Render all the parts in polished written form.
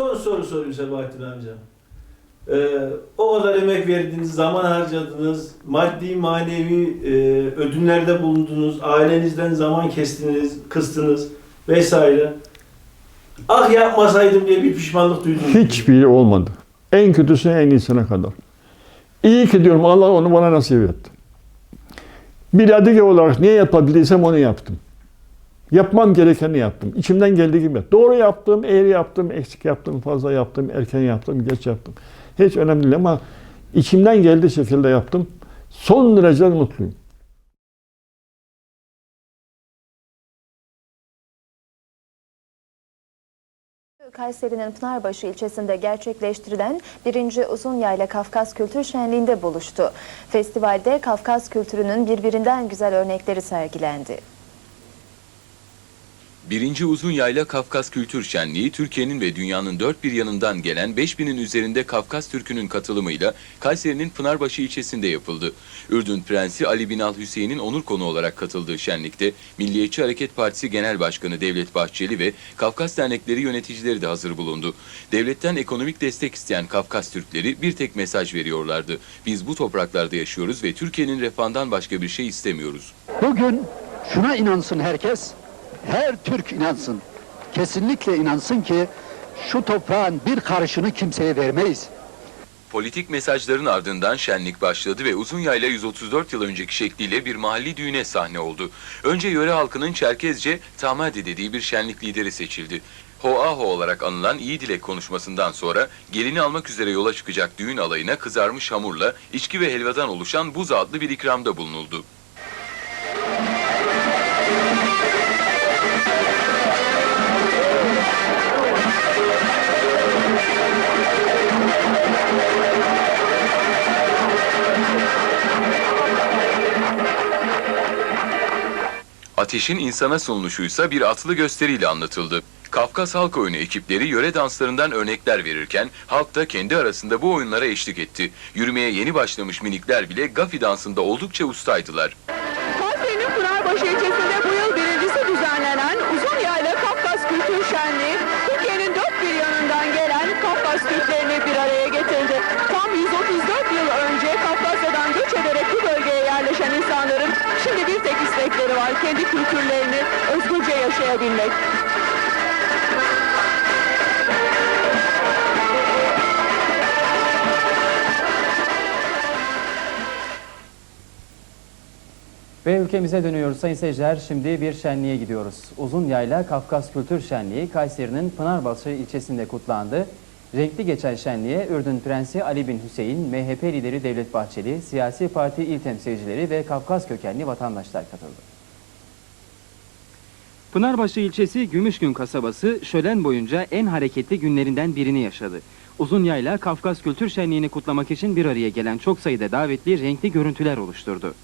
Son soru sorayım Sebahattin amca. O kadar emek verdiniz, zaman harcadınız, maddi manevi ödünlerde bulundunuz, ailenizden zaman kıstınız vesaire. Ah yapmasaydım diye bir pişmanlık duydunuz. Hiçbiri olmadı. En kötüsü en iyisine kadar. İyi ki diyorum, Allah onu bana nasip etti. Bir adige olarak ne yapabildiysem onu yaptım. Yapmam gerekeni yaptım. İçimden geldiği gibi. Doğru yaptım, eğri yaptım, eksik yaptım, fazla yaptım, erken yaptım, geç yaptım. Hiç önemli değil ama içimden geldiği şekilde yaptım. Son derece mutluyum. Kayseri'nin Pınarbaşı ilçesinde gerçekleştirilen 1. Uzun Yayla Kafkas Kültür Şenliği'nde buluştu. Festivalde Kafkas kültürünün birbirinden güzel örnekleri sergilendi. 1. Uzun Yayla Kafkas Kültür Şenliği, Türkiye'nin ve dünyanın dört bir yanından gelen 5000'in üzerinde Kafkas Türk'ünün katılımıyla Kayseri'nin Pınarbaşı ilçesinde yapıldı. Ürdün Prensi Ali bin Al Hüseyin'in onur konu olarak katıldığı şenlikte Milliyetçi Hareket Partisi Genel Başkanı Devlet Bahçeli ve Kafkas dernekleri yöneticileri de hazır bulundu. Devletten ekonomik destek isteyen Kafkas Türkleri bir tek mesaj veriyorlardı. Biz bu topraklarda yaşıyoruz ve Türkiye'nin refahından başka bir şey istemiyoruz. Bugün şuna inansın herkes. Her Türk inansın, kesinlikle inansın ki şu toprağın bir karışını kimseye vermeyiz. Politik mesajların ardından şenlik başladı ve Uzun Yayla 134 yıl önceki şekliyle bir mahalli düğüne sahne oldu. Önce yöre halkının Çerkezce Tamadi dediği bir şenlik lideri seçildi. Ho-aho olarak anılan iyi dilek konuşmasından sonra gelini almak üzere yola çıkacak düğün alayına kızarmış hamurla içki ve helvadan oluşan buz adlı bir ikramda bulunuldu. Ateşin insana sunuluşuysa bir atlı gösteriyle anlatıldı. Kafkas halk oyunu ekipleri yöre danslarından örnekler verirken halk da kendi arasında bu oyunlara eşlik etti. Yürümeye yeni başlamış minikler bile Gafi dansında oldukça ustaydılar. Kayseri'nin Pınarbaşı ilçesinde bu yıl birincisi düzenlenen Uzun Yayla Kafkas Kültür Şenliği, Türkiye'nin dört bir yanından gelen Kafkas Türklerini bir araya getirdi. Tam 134 yıl önce Kafkasya'dan göç ederek bu bölgeye yerleşen insanların şimdi bir tek istekleri var: kendi kültürlerini özgürce yaşayabilmek. Ve ülkemize dönüyoruz sayın seyirciler. Şimdi bir şenliğe gidiyoruz. Uzun Yayla Kafkas Kültür Şenliği Kayseri'nin Pınarbaşı ilçesinde kutlandı. Renkli geçen şenliğe Ürdün Prensi Ali bin Hüseyin, MHP lideri Devlet Bahçeli, siyasi parti il temsilcileri ve Kafkas kökenli vatandaşlar katıldı. Pınarbaşı ilçesi Gümüşgün kasabası şölen boyunca en hareketli günlerinden birini yaşadı. Uzun Yayla Kafkas Kültür Şenliği'ni kutlamak için bir araya gelen çok sayıda davetli renkli görüntüler oluşturdu.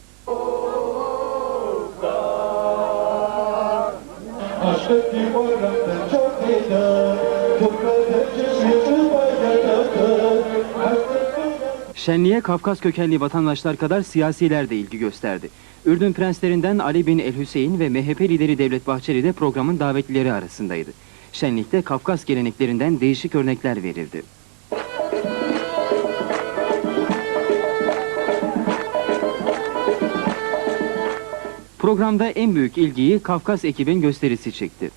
Şenliğe Kafkas kökenli vatandaşlar kadar siyasiler de ilgi gösterdi. Ürdün prenslerinden Ali bin El Hüseyin ve MHP lideri Devlet Bahçeli de programın davetlileri arasındaydı. Şenlikte Kafkas geleneklerinden değişik örnekler verildi. Programda en büyük ilgiyi Kafkas ekibin gösterisi çekti.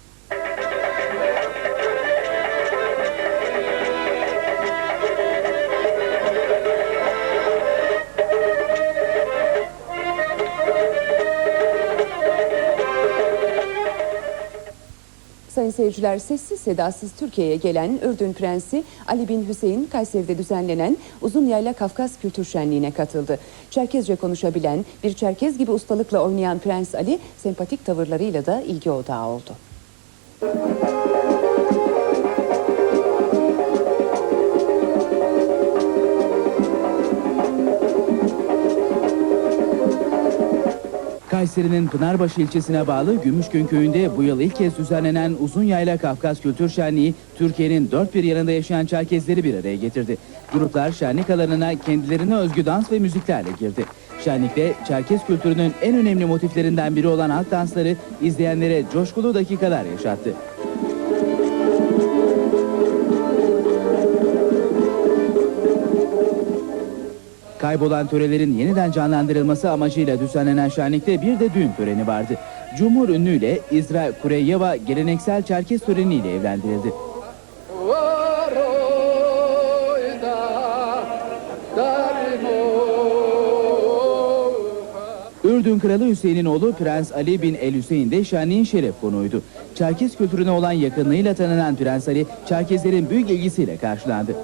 Sayın seyirciler, sessiz sedasız Türkiye'ye gelen Ürdün Prensi Ali bin Hüseyin, Kayseri'de düzenlenen Uzun Yayla Kafkas Kültür Şenliği'ne katıldı. Çerkezce konuşabilen, bir Çerkez gibi ustalıkla oynayan Prens Ali, sempatik tavırlarıyla da ilgi odağı oldu. Kayseri'nin Pınarbaşı ilçesine bağlı Gümüşgün köyünde bu yıl ilk kez düzenlenen Uzun Yayla Kafkas Kültür Şenliği, Türkiye'nin dört bir yanında yaşayan Çerkezleri bir araya getirdi. Gruplar şenlik alanına kendilerine özgü dans ve müziklerle girdi. Şenlikte Çerkez kültürünün en önemli motiflerinden biri olan halk dansları izleyenlere coşkulu dakikalar yaşattı. Kaybolan törelerin yeniden canlandırılması amacıyla düzenlenen şenlikte bir de düğün töreni vardı. Cumhur ünlüyle İzra Kureyeva geleneksel Çerkes töreniyle evlendirildi. Ürdün Kralı Hüseyin'in oğlu Prens Ali bin El Hüseyin de şenliğin şeref konuğuydu. Çerkes kültürüne olan yakınlığıyla tanınan Prens Ali, Çerkezlerin büyük ilgisiyle karşılandı.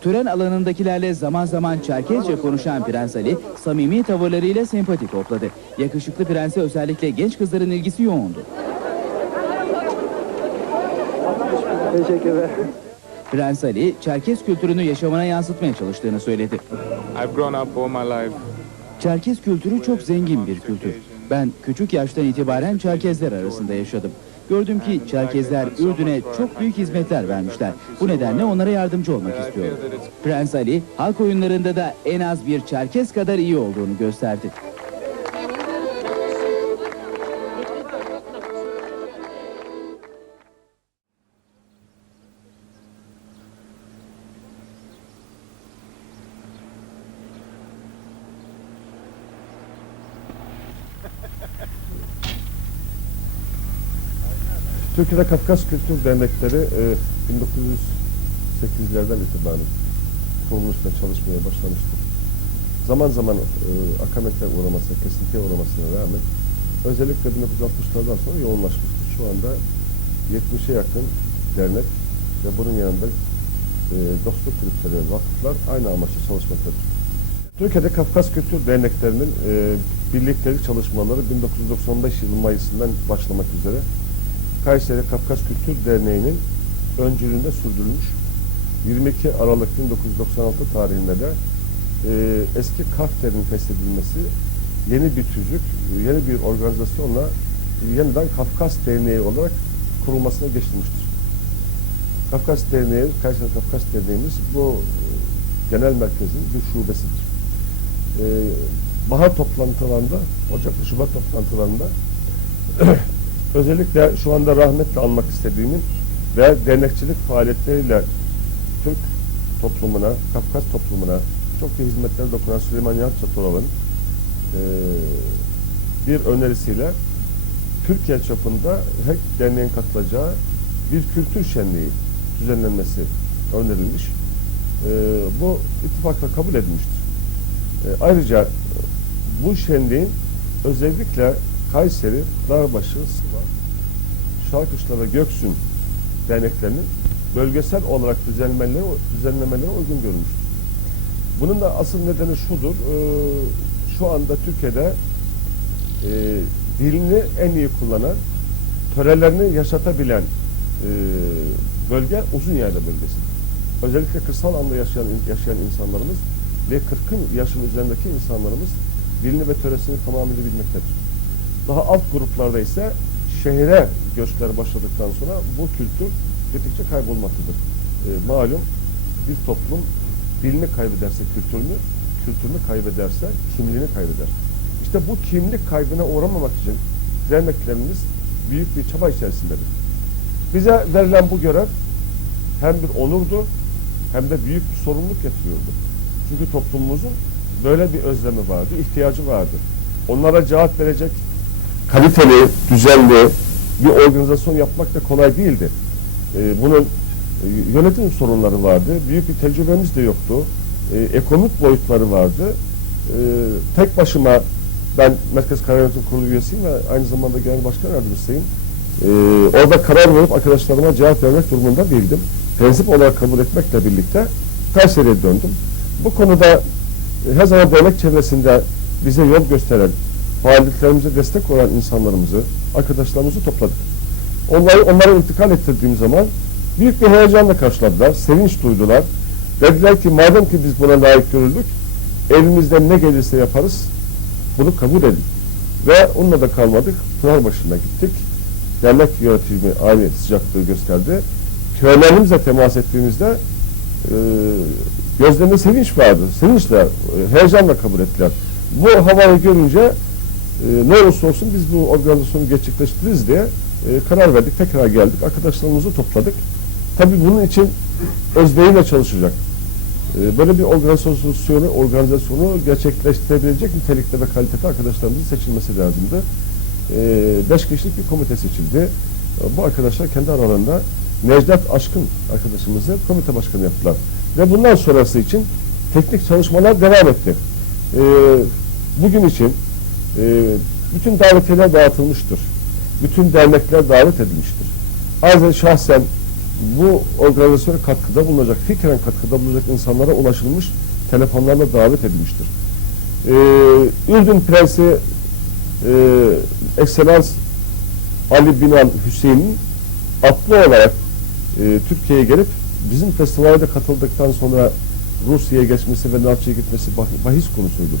Tören alanındakilerle zaman zaman Çerkezce konuşan Prens Ali, samimi tavırlarıyla sempati topladı. Yakışıklı prense özellikle genç kızların ilgisi yoğundu. Teşekkürler. Prens Ali, Çerkez kültürünü yaşamına yansıtmaya çalıştığını söyledi. I've grown up all my life. Çerkez kültürü çok zengin bir kültür. Ben küçük yaştan itibaren Çerkezler arasında yaşadım. Gördüm ki Çerkezler Ürdün'e çok büyük hizmetler vermişler. Bu nedenle onlara yardımcı olmak istiyorum. Prens Ali, halk oyunlarında da en az bir Çerkez kadar iyi olduğunu gösterdi. Türkiye'de Kafkas Kültür Dernekleri 1908'lerden itibaren kurulmuş ve çalışmaya başlamıştır. Zaman zaman akamete uğramasına, kesintiye uğramasına rağmen özellikle 1960'lardan sonra yoğunlaşmıştır. Şu anda 70'e yakın dernek ve bunun yanında dostluk kulüpleri, vakıflar aynı amaçla çalışmaktadır. Türkiye'de Kafkas Kültür Derneklerinin birliktelik çalışmaları 1995 yılı Mayıs'ından başlamak üzere Kayseri Kafkas Kültür Derneği'nin öncülüğünde sürdürülmüş. 22 Aralık 1996 tarihinde de eski Kafter'in feshedilmesi, yeni bir tüzük, yeni bir organizasyonla yeniden Kafkas Derneği olarak kurulmasına geçilmiştir. Kafkas Derneği, Kayseri Kafkas Derneğimiz bu genel merkezin bir şubesidir. Bahar toplantılarında, Ocak ve Şubat toplantılarında özellikle şu anda rahmetle anmak istediğimin ve dernekçilik faaliyetleriyle Türk toplumuna, Kafkas toplumuna çok iyi hizmetler dokunan Süleyman Nihat Çatorov'un bir önerisiyle Türkiye çapında her derneğin katılacağı bir kültür şenliği düzenlenmesi önerilmiş. Bu ittifakla kabul edilmiştir. Ayrıca bu şenliğin özellikle Kayseri, Pınarbaşı, Sıva, Şarkışla ve Göksun derneklerinin bölgesel olarak düzenlemeleri uygun görülmüştür. Bunun da asıl nedeni şudur, şu anda Türkiye'de dilini en iyi kullanan, törelerini yaşatabilen bölge Uzunyayla bölgesi. Özellikle kırsal alanda yaşayan insanlarımız ve 40 yaşın üzerindeki insanlarımız dilini ve töresini tamamıyla bilmektedir. Daha alt gruplarda ise şehre göçler başladıktan sonra bu kültür gittikçe kaybolmaktadır. Malum bir toplum dilini kaybederse kültürünü kaybederse kimliğini kaybeder. İşte bu kimlik kaybına uğramamak için derneklerimiz büyük bir çaba içerisindedir. Bize verilen bu görev hem bir onurdu hem de büyük bir sorumluluk getiriyordu. Çünkü toplumumuzun böyle bir özlemi vardı, ihtiyacı vardı. Onlara cevap verecek kaliteli, düzenli bir organizasyon yapmak da kolay değildi. Bunun yönetim sorunları vardı, büyük bir tecrübemiz de yoktu. Ekonomik boyutları vardı. Tek başıma ben Merkez Karar Yönetim Kurulu üyesiyim ve aynı zamanda Genel Başkan Yardımcısıyım. Orada karar verip arkadaşlarıma cevap vermek durumunda değildim. Prensip olarak kabul etmekle birlikte Kayseri'ye döndüm. Bu konuda her zaman dernek çevresinde bize yol gösteren, faaliyetlerimize destek olan insanlarımızı, arkadaşlarımızı topladık. Onları intikal ettirdiğim zaman büyük bir heyecanla karşıladılar, sevinç duydular. Dediler ki madem ki biz buna layık görüldük, elimizden ne gelirse yaparız, bunu kabul edin. Ve onunla da kalmadık, Pınarbaşı'na gittik. Dernek yönetimi aynı sıcaklığı gösterdi. Köylerimizle temas ettiğimizde gözlerinde sevinç vardı. Sevinçle, heyecanla kabul ettiler. Bu havayı görünce ne olursa olsun biz bu organizasyonu gerçekleştiririz diye karar verdik. Tekrar geldik. Arkadaşlarımızı topladık. Tabii bunun için özveriyle çalışacak. Böyle bir organizasyonu gerçekleştirebilecek nitelikte ve kalitede arkadaşlarımızın seçilmesi lazımdı. 5 kişilik bir komite seçildi. Bu arkadaşlar kendi aralarında Necdet Aşkın arkadaşımızı komite başkanı yaptılar. Ve bundan sonrası için teknik çalışmalar devam etti. Bugün için bütün davetiyeler dağıtılmıştır. Bütün dernekler davet edilmiştir. Ayrıca şahsen bu organizasyona katkıda bulunacak, fikren katkıda bulunacak insanlara ulaşılmış, telefonlarla davet edilmiştir. Ürdün Prensi Ekselans Ali Binal Hüseyin'in atlı olarak Türkiye'ye gelip bizim festivale de katıldıktan sonra Rusya'ya geçmesi ve Nalçı'ya gitmesi bahis konusuydu.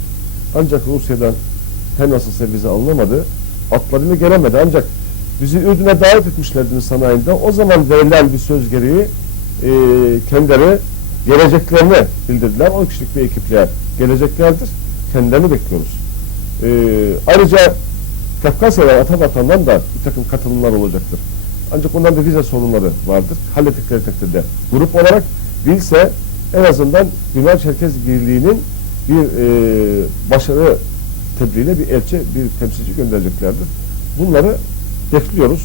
Ancak Rusya'dan her nasılsa vize alınamadı. Atlarıyla gelemedi. Ancak bizi Ürdün'e davet etmişlerdi sanayinde. O zaman verilen bir söz gereği kendileri geleceklerini bildirdiler. 10 kişilik bir ekiple geleceklerdir. Kendilerini bekliyoruz. Ayrıca Kafkasya'dan, Atabatan'dan da bir takım katılımlar olacaktır. Ancak onların da vize sorunları vardır. Hallettikleri takdirde grup olarak değilse en azından Dünya Çerkez Birliği'nin bir başarı tebliğiyle bir elçi, bir temsilci göndereceklerdir. Bunları bekliyoruz.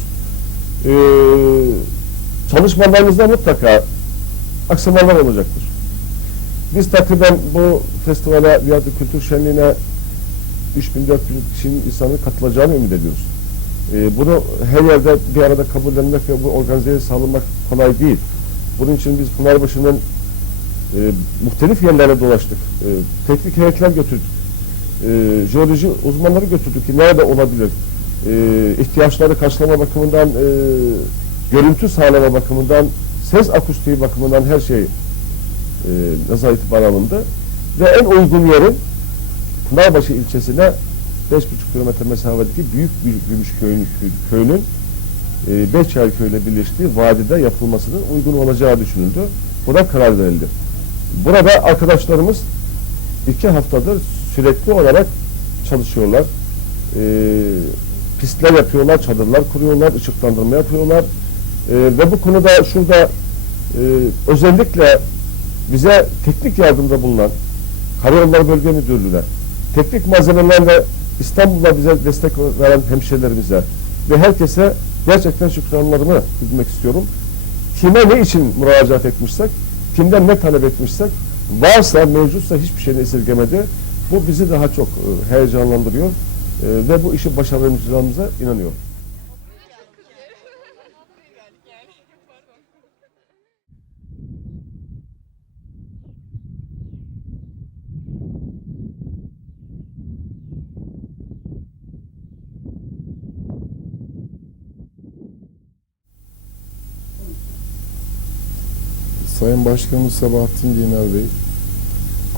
Çalışmalarımızda mutlaka aksamalar olacaktır. Biz takriben bu festivale, Viyatı Kültür Şenliği'ne 3.000-4.000 kişinin insanın katılacağını ümit ediyoruz. Bunu her yerde bir arada kabullenmek ve bu organizeyi sağlamak kolay değil. Bunun için biz Pınarbaşı'nın muhtelif yerlerine dolaştık. Teknik heyetler götürdük. Jeoloji uzmanları götürdük ki nerede olabilir? İhtiyaçları karşılama bakımından, görüntü sağlama bakımından, ses akustiği bakımından her şey nazar itibar alındı. Ve en uygun yerin Pınarbaşı ilçesine 5,5 kilometre mesafedeki Büyük Gümüş köyünün Beçyarköy ile birleştiği vadide yapılmasının uygun olacağı düşünüldü. Buna karar verildi. Burada arkadaşlarımız 2 haftadır sürekli olarak çalışıyorlar. Pistler yapıyorlar, çadırlar kuruyorlar, ışıklandırma yapıyorlar. Ve bu konuda şurada özellikle bize teknik yardımda bulunan Karayolları Bölge Müdürlüğü'ne, teknik malzemelerle İstanbul'da bize destek veren hemşehrilerimize ve herkese gerçekten şükranlarımı bildirmek istiyorum. Kime ne için müracaat etmişsek, kimden ne talep etmişsek, varsa, mevcutsa hiçbir şeyini esirgemedi. Bu bizi daha çok heyecanlandırıyor ve bu işi başaramayacağımıza inanıyorum. Sayın Başkanımız Sabahattin Dinar Bey,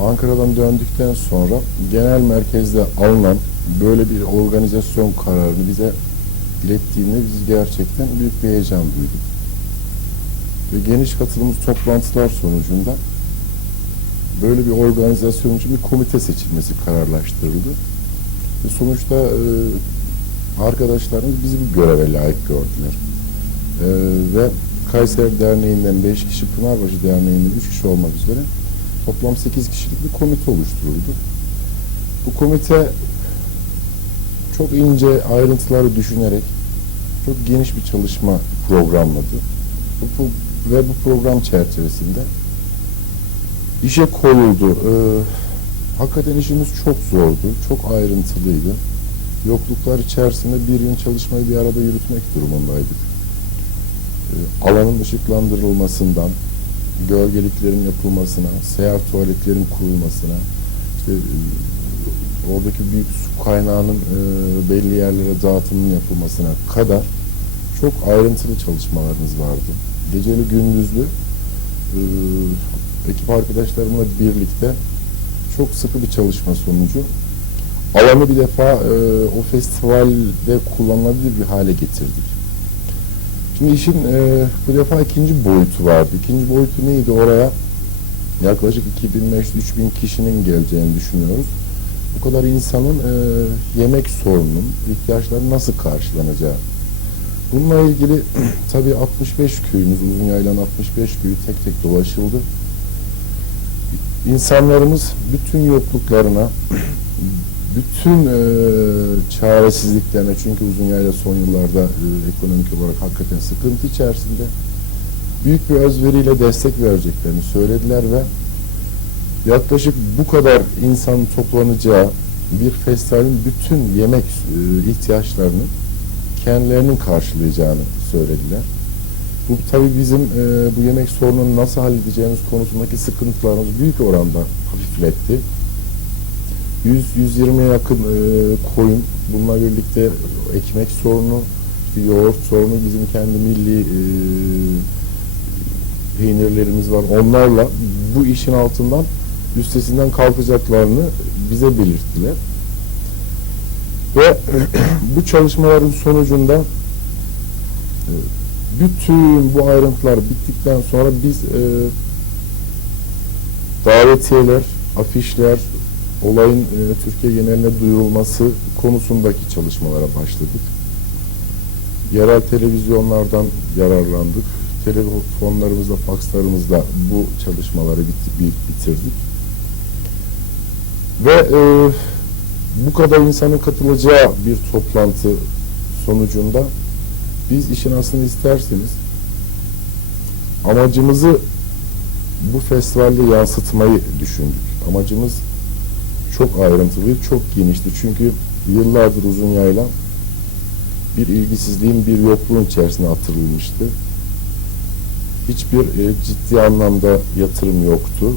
Ankara'dan döndükten sonra genel merkezde alınan böyle bir organizasyon kararını bize ilettiğinde biz gerçekten büyük bir heyecan duyduk. Ve geniş katılımlı toplantılar sonucunda böyle bir organizasyon için bir komite seçilmesi kararlaştırıldı. Ve sonuçta arkadaşlarımız bizi bu göreve layık gördüler. Ve Kayseri Derneği'nden 5 kişi, Pınarbaşı Derneği'nden 3 kişi olmak üzere toplam 8 kişilik bir komite oluşturuldu. Bu komite çok ince ayrıntıları düşünerek çok geniş bir çalışma programladı. Ve bu program çerçevesinde işe koyuldu. Hakikaten işimiz çok zordu, çok ayrıntılıydı. Yokluklar içerisinde bir yıl çalışmayı bir arada yürütmek durumundaydık. Alanın ışıklandırılmasından, gölgeliklerin yapılmasına, seyahat tuvaletlerin kurulmasına, işte oradaki büyük su kaynağının belli yerlere dağıtımının yapılmasına kadar çok ayrıntılı çalışmalarımız vardı. Geceli gündüzlü ekip arkadaşlarımla birlikte çok sıkı bir çalışma sonucu alanı bir defa o festivalde kullanılabilir bir hale getirdik. Şimdi işin bu defa ikinci boyutu vardı. İkinci boyutu neydi? Oraya yaklaşık 2500-3000 kişinin geleceğini düşünüyoruz. Bu kadar insanın yemek sorununun, ihtiyaçları nasıl karşılanacağı Bununla ilgili tabii 65 köyümüz, Uzunyaylan 65 köyü tek tek dolaşıldı. İnsanlarımız bütün yokluklarına, bütün çaresizliklerine, çünkü Uzunyayla son yıllarda ekonomik olarak hakikaten sıkıntı içerisinde, büyük bir özveriyle destek vereceklerini söylediler ve yaklaşık bu kadar insan toplanacağı bir festivalin bütün yemek ihtiyaçlarını kendilerinin karşılayacağını söylediler. Bu tabii bizim bu yemek sorununu nasıl halledeceğimiz konusundaki sıkıntılarımız büyük oranda hafifletti. 100-120'ye yakın koyun, bununla birlikte ekmek sorunu, işte yoğurt sorunu, bizim kendi milli peynirlerimiz var. Onlarla bu işin altından, üstesinden kalkacaklarını bize belirttiler. Ve bu çalışmaların sonucunda bütün bu ayrıntılar bittikten sonra biz davetiyeler, afişler, olayın Türkiye geneline duyurulması konusundaki çalışmalara başladık. Yerel televizyonlardan yararlandık. Telefonlarımızla, fakslarımızla bu çalışmaları bitirdik. Ve bu kadar insanın katılacağı bir toplantı sonucunda biz işin aslını isterseniz amacımızı bu festivalde yansıtmayı düşündük. Amacımız çok ayrıntılıydı, çok genişti. Çünkü yıllardır Uzunyayla bir ilgisizliğin, bir yokluğun içerisine atılmıştı. Hiçbir ciddi anlamda yatırım yoktu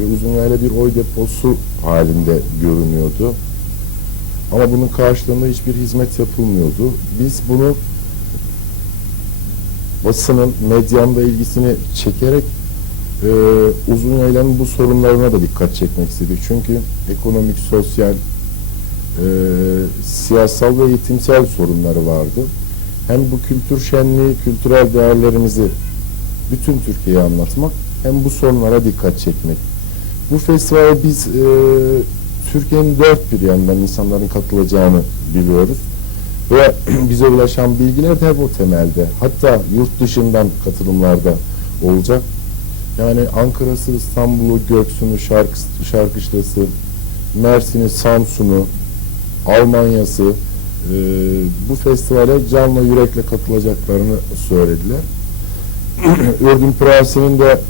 ve Uzunyayla bir oy deposu halinde görünüyordu. Ama bunun karşılığında hiçbir hizmet yapılmıyordu. Biz bunu basının, medyanın da ilgisini çekerek Uzunyayla'nın bu sorunlarına da dikkat çekmek istedik. Çünkü ekonomik, sosyal, siyasal ve eğitimsel sorunları vardı. Hem bu kültür şenliği, kültürel değerlerimizi bütün Türkiye'ye anlatmak, hem bu sorunlara dikkat çekmek. Bu festivale biz Türkiye'nin dört bir yanından insanların katılacağını biliyoruz. Ve bize ulaşan bilgiler de hep o temelde. Hatta yurt dışından katılımlarda olacak. Yani Ankara'sı, İstanbul'u, Göksu'nu, Şarkışla'sı, Mersin'i, Samsun'u, Almanya'sı bu festivale canla yürekle katılacaklarını söylediler. Ürdün Prensi'nin de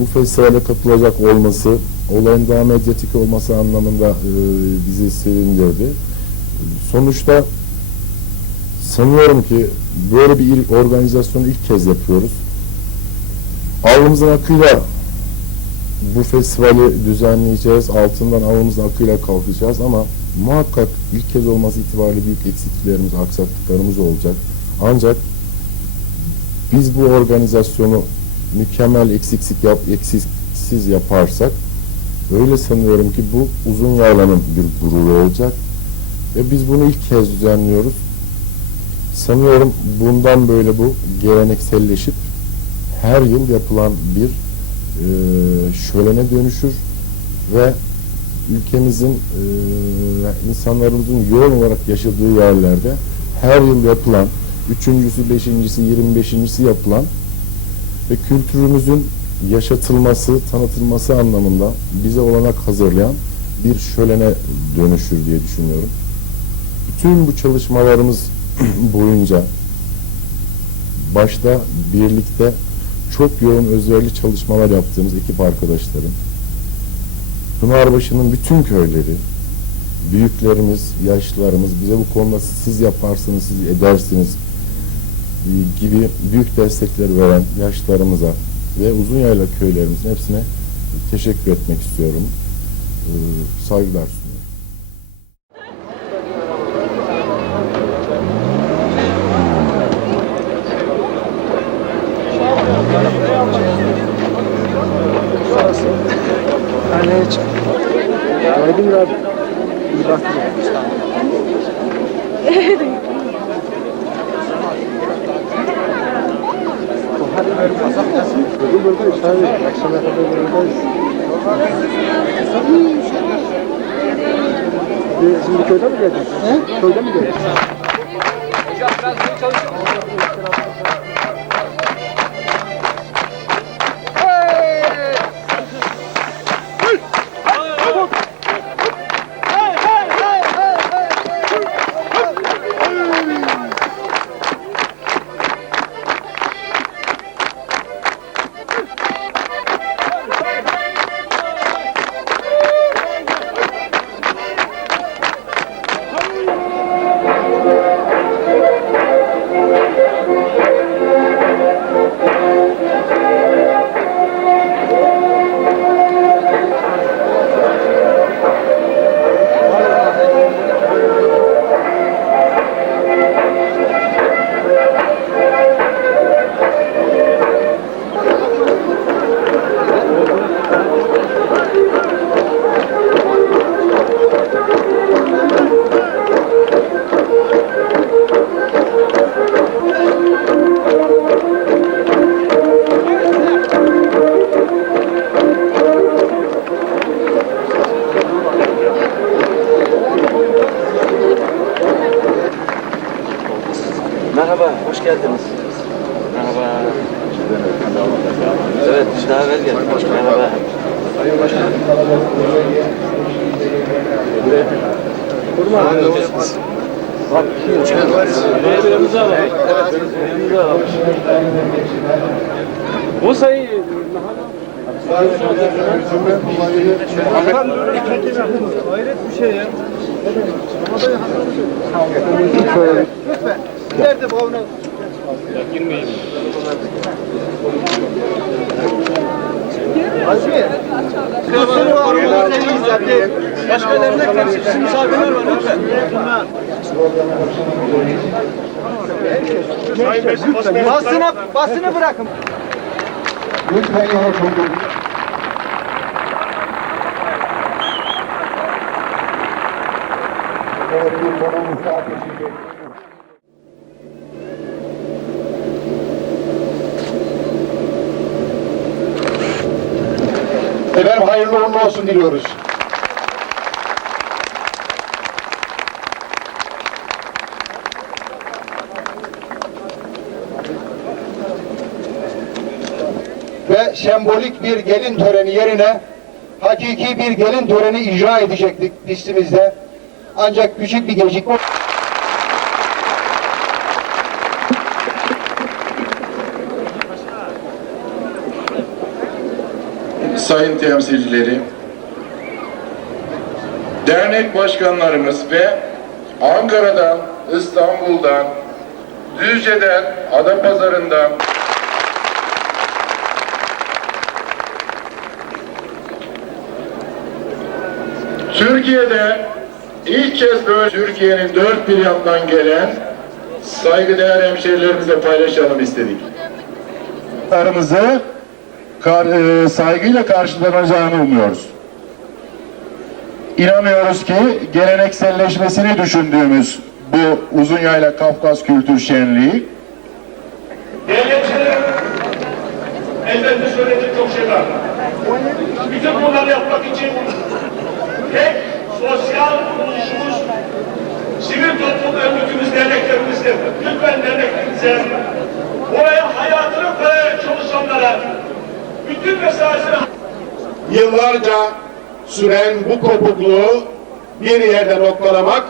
bu festivale katılacak olması, olayın daha medyatik olması anlamında bizi sevindirdi. Sonuçta sanıyorum ki böyle bir organizasyonu ilk kez yapıyoruz. Alnımızın akıyla bu festivali düzenleyeceğiz, altından alnımızın akıyla kalkacağız ama muhakkak ilk kez olması itibariyle büyük eksikliklerimiz, aksaklıklarımız olacak. Ancak biz bu organizasyonu mükemmel, eksiksiz yaparsak, öyle sanıyorum ki bu Uzunyayla'nın bir gururu olacak ve biz bunu ilk kez düzenliyoruz. Sanıyorum bundan böyle bu gelenekselleşip her yıl yapılan bir şölene dönüşür ve ülkemizin, insanlarımızın yoğun olarak yaşadığı yerlerde her yıl yapılan, üçüncüsü, beşincisi, 25.si yapılan ve kültürümüzün yaşatılması, tanıtılması anlamında bize olanak hazırlayan bir şölene dönüşür diye düşünüyorum. Bütün bu çalışmalarımız boyunca başta birlikte çok yoğun özverili çalışmalar yaptığımız ekip arkadaşlarım, Pınarbaşı'nın bütün köyleri, büyüklerimiz, yaşlılarımız bize bu konuda siz yaparsınız, siz edersiniz gibi büyük destekler veren yaşlarımıza ve Uzunyayla köylerimizin hepsine teşekkür etmek istiyorum. Saygılar sunuyorum. Anneye çık. Gördün mü abi? İyi baktın. Bugün buradayız abi. Akşama kadar buradayız. Şimdi köyden mi geldin? He? Köyden mi geldin? Merhaba, hoş geldiniz. Merhaba. Evet, daha evvel geldim. Merhaba. Sayın Başkanım. Bak, hoş geldiniz. Birbirimize alalım. Evet, birbirimize alalım. Bu sayı... Hayret bir şey ya. Lütfen. Nerede bu avına? Girmeyin. Azmi. Gösteri var. Başka dernek temsilcisi misafirler var lütfen. Basını bırakın. Lütfen yola koyun. Efendim hayırlı uğurlu olsun diliyoruz. Ve sembolik bir gelin töreni yerine hakiki bir gelin töreni icra edecektik listemizde. Ancak küçük bir gecikme. Sayın temsilcileri, dernek başkanlarımız ve Ankara'dan, İstanbul'dan, Düzce'den, Adapazarı'ndan, Türkiye'de ilk kez böyle Türkiye'nin dört bir yanından gelen saygıdeğer hemşehrilerimizle paylaşalım istedik. Aramızı saygıyla karşılanacağını umuyoruz. İnanıyoruz ki gelenekselleşmesini düşündüğümüz bu Uzunyayla Kafkas Kültür Şenliği Devletçilerin elbette söylediği çok şey var. Bütün bunları yapmak için tek sosyal kuruluşumuz sivil toplum örgütümüz, derneklerimizdir. Lütfen derneklerimize, oraya hayatını koyarak çalışanlara, bütün mesaisini... Yıllarca süren bu kopukluğu bir yerde noktalamak,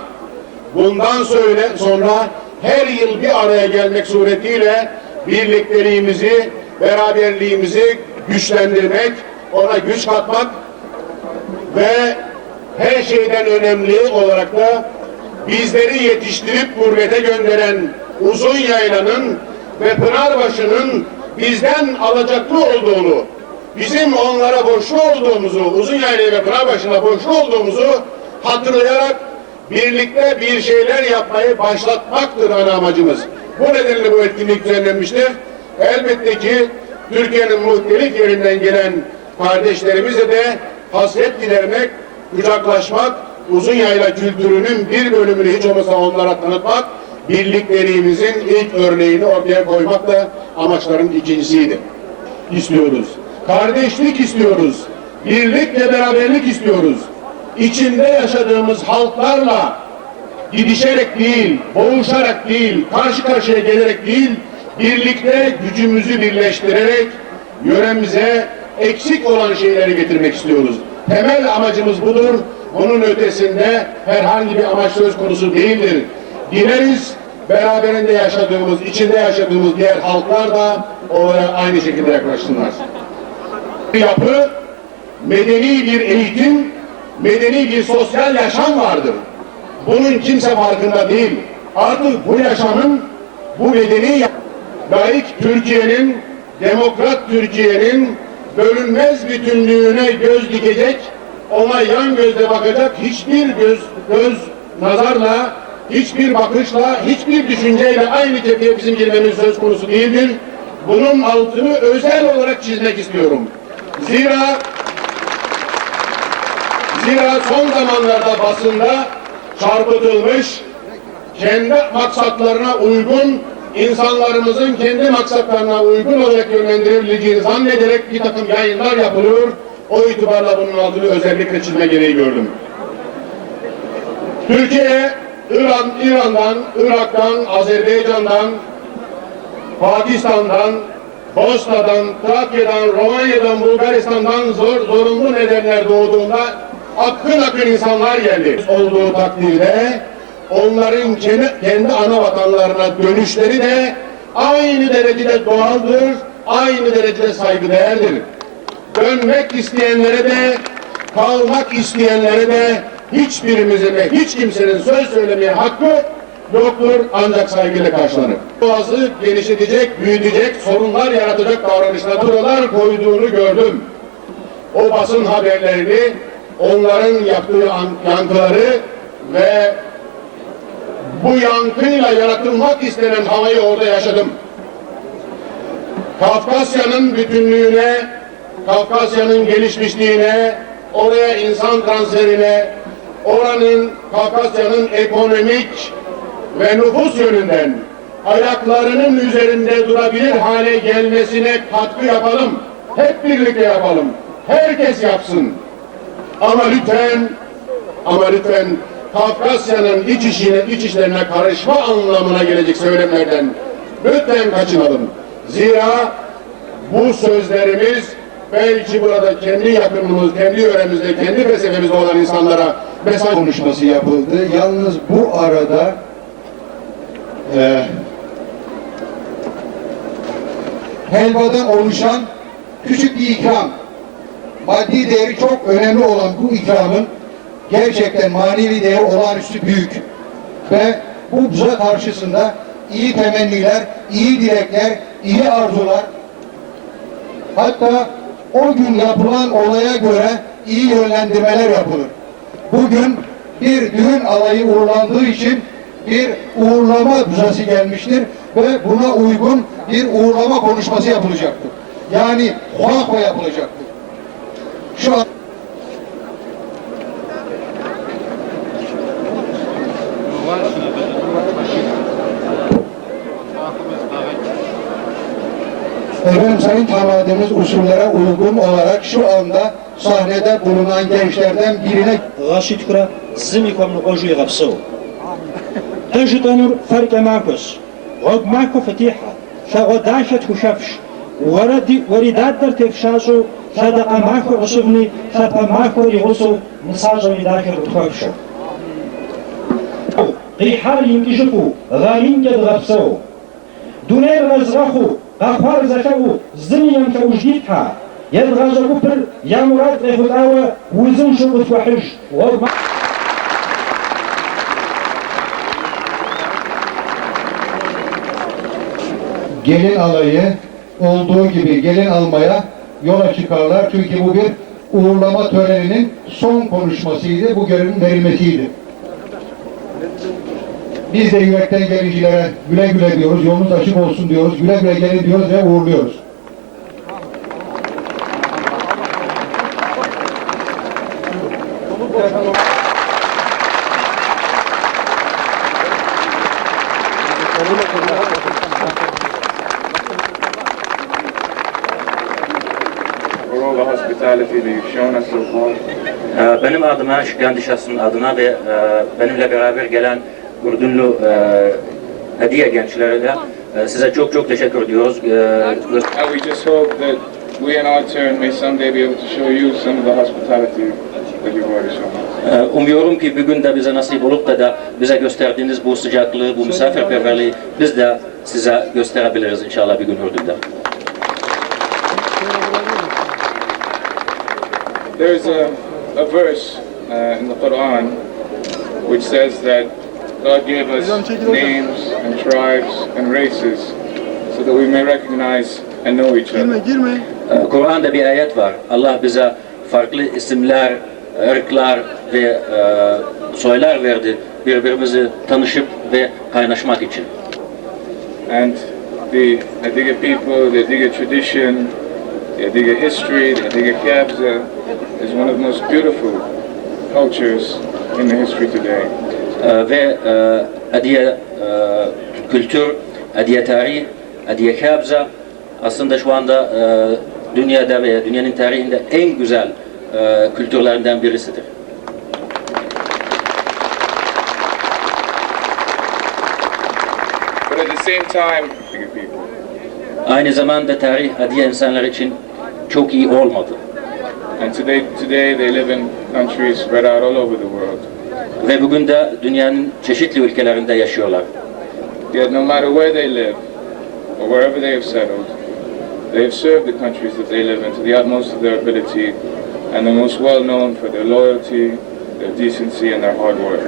bundan sonra her yıl bir araya gelmek suretiyle birlikteliğimizi, beraberliğimizi güçlendirmek, ona güç katmak ve her şeyden önemli olarak da bizleri yetiştirip gurbete gönderen Uzunyaylan'ın ve Pınarbaşı'nın bizden alacaklı olduğunu, bizim onlara borçlu olduğumuzu, Uzunyayla ve Pınarbaşı'na borçlu olduğumuzu hatırlayarak birlikte bir şeyler yapmayı başlatmaktır ana amacımız. Bu nedenle bu etkinlik düzenlenmiştir. Elbette ki Türkiye'nin muhtelif yerinden gelen kardeşlerimize de hasret gidermek, kucaklaşmak, Uzunyayla kültürünün bir bölümünü hiç olmasa onlara tanıtmak, birlikteliğimizin ilk örneğini ortaya koymak da amaçların ikincisiydi. İstiyoruz. Kardeşlik istiyoruz. Birlik ve beraberlik istiyoruz. İçinde yaşadığımız halklarla gidişerek değil, boğuşarak değil, karşı karşıya gelerek değil, birlikte gücümüzü birleştirerek yöremize eksik olan şeyleri getirmek istiyoruz. Temel amacımız budur. Bunun ötesinde herhangi bir amaç söz konusu değildir. Dileriz beraberinde yaşadığımız, içinde yaşadığımız diğer halklar da olaya aynı şekilde yaklaşsınlar. Yapı, medeni bir eğitim, medeni bir sosyal yaşam vardır. Bunun kimse farkında değil. Artık bu yaşamın, bu medeni layık Türkiye'nin, demokrat Türkiye'nin bölünmez bütünlüğüne göz dikecek, ona yan gözle bakacak hiçbir göz nazarla, hiçbir bakışla, hiçbir düşünceyle aynı cepheye bizim girmemiz söz konusu değildir. Bunun altını özel olarak çizmek istiyorum. Zira son zamanlarda basında çarpıtılmış, kendi maksatlarına uygun, insanlarımızın kendi maksatlarına uygun olarak yönlendirebileceğini zannederek bir takım yayınlar yapılıyor. O itibarla bunun altını özellikle çizme gereği gördüm. Türkiye, İran'dan, Irak'tan, Azerbaycan'dan, Pakistan'dan, Bosna'dan, Trakya'dan, Romanya'dan, Bulgaristan'dan zorunlu nedenler doğduğunda akın insanlar geldi. Olduğu takdirde onların kendi ana vatanlarına dönüşleri de aynı derecede doğaldır, aynı derecede saygıdeğerdir. Dönmek isteyenlere de, kalmak isteyenlere de hiçbirimizin ve hiç kimsenin söz söylemeye hakkı yoktur, ancak saygıyla karşılanır. Boğazı genişletecek, büyütecek, sorunlar yaratacak davranışlar koyduğunu gördüm. O basın haberlerini, onların yaptığı yankıları ve bu yankıyla yaratılmak istenen havayı orada yaşadım. Kafkasya'nın bütünlüğüne, Kafkasya'nın gelişmişliğine, oraya insan transferine, oranın, Kafkasya'nın ekonomik ve nüfus yönünden ayaklarının üzerinde durabilir hale gelmesine katkı yapalım. Hep birlikte yapalım. Herkes yapsın. Ama lütfen Kafkasya'nın iç işlerine karışma anlamına gelecek söylemlerden lütfen kaçınalım. Zira bu sözlerimiz belki burada kendi yakınımız, kendi yöremizde, kendi felsefemizde olan insanlara mesaj konuşması yapıldı. Yalnız bu arada helvadan oluşan küçük bir ikram, maddi değeri çok önemli olan bu ikramın gerçekten manevi değeri olağanüstü büyük. Ve bu buza karşısında iyi temenniler, iyi dilekler, iyi arzular, hatta o gün yapılan olaya göre iyi yönlendirmeler yapılır. Bugün bir düğün alayı uğurlandığı için bir uğurlama buzası gelmiştir ve buna uygun bir uğurlama konuşması yapılacaktır. Yani huanko yapılacaktır. Şu an efendim sayın tanıdığımız usullere uygun olarak şu anda sahnede bulunan gençlerden birine Raşit Kura zimi komnu ojuy gapso. Tajitanur farka makos. Rog mako fatiha. Şagodashat kuşafş. Waridat dar tefşasu. Sadaqa mako usubni. Sadaqa mako rihusu. Misazo vidakir utkofşo. Qihar yinkijiku. Ghayin ked gapso. Duner razrahu. Akhbar zakavu. Zimiyam kawjditha. يدغزو بر يا مراد غفلاوة وزن شرط وحج gelin alayı olduğu gibi gelin almaya yola çıkarlar. Çünkü bu bir uğurlama töreninin son konuşmasıydı. Bu görevin verilmesiydi. Biz de yürekten gelişilere güle güle diyoruz. Yolunuz açık olsun diyoruz. Güle güle gelin diyoruz ve uğurluyoruz. Benim adıma, Şükran Dişası'nın adına ve benimle beraber gelen Ürdünlü hediye gençlerine size çok çok teşekkür ediyoruz. And we just hope that we in our turn may someday be able to show you some of the hospitality that you've already shown us. Umuyorum ki bir gün de bize nasip olup da bize gösterdiğiniz bu sıcaklığı, bu misafirperverliği biz de size gösterebiliriz inşallah bir gün Ürdün'de. There's a verse in the Quran which says that God gave us names and tribes and races so that we may recognize and know each other. Kur'an'da bir ayet var. Allah bize farklı isimler, ırklar ve soylar verdi birbirimizi tanışıp ve kaynaşmak için. And the Adiga people, the Adiga tradition, the Adiga history, the Adiga Kabza is one of the most beautiful cultures in the history today. Ve Adiye kültür, Adiye tarih, Adiye Kabza aslında şu anda dünyada veya dünyanın tarihinde en güzel kültürlerinden birisidir. But at the same time, Adiga people, Aynı zamanda tarih Adiye insanlar için çok iyi olmadı. and today they live in countries spread out all over the world. Ve bugün de dünyanın çeşitli ülkelerinde yaşıyorlar. Yet no matter where they live or wherever they have settled, they have served the countries that they live in to the utmost of their ability, and they're most well known for their loyalty, their decency, and their hard work.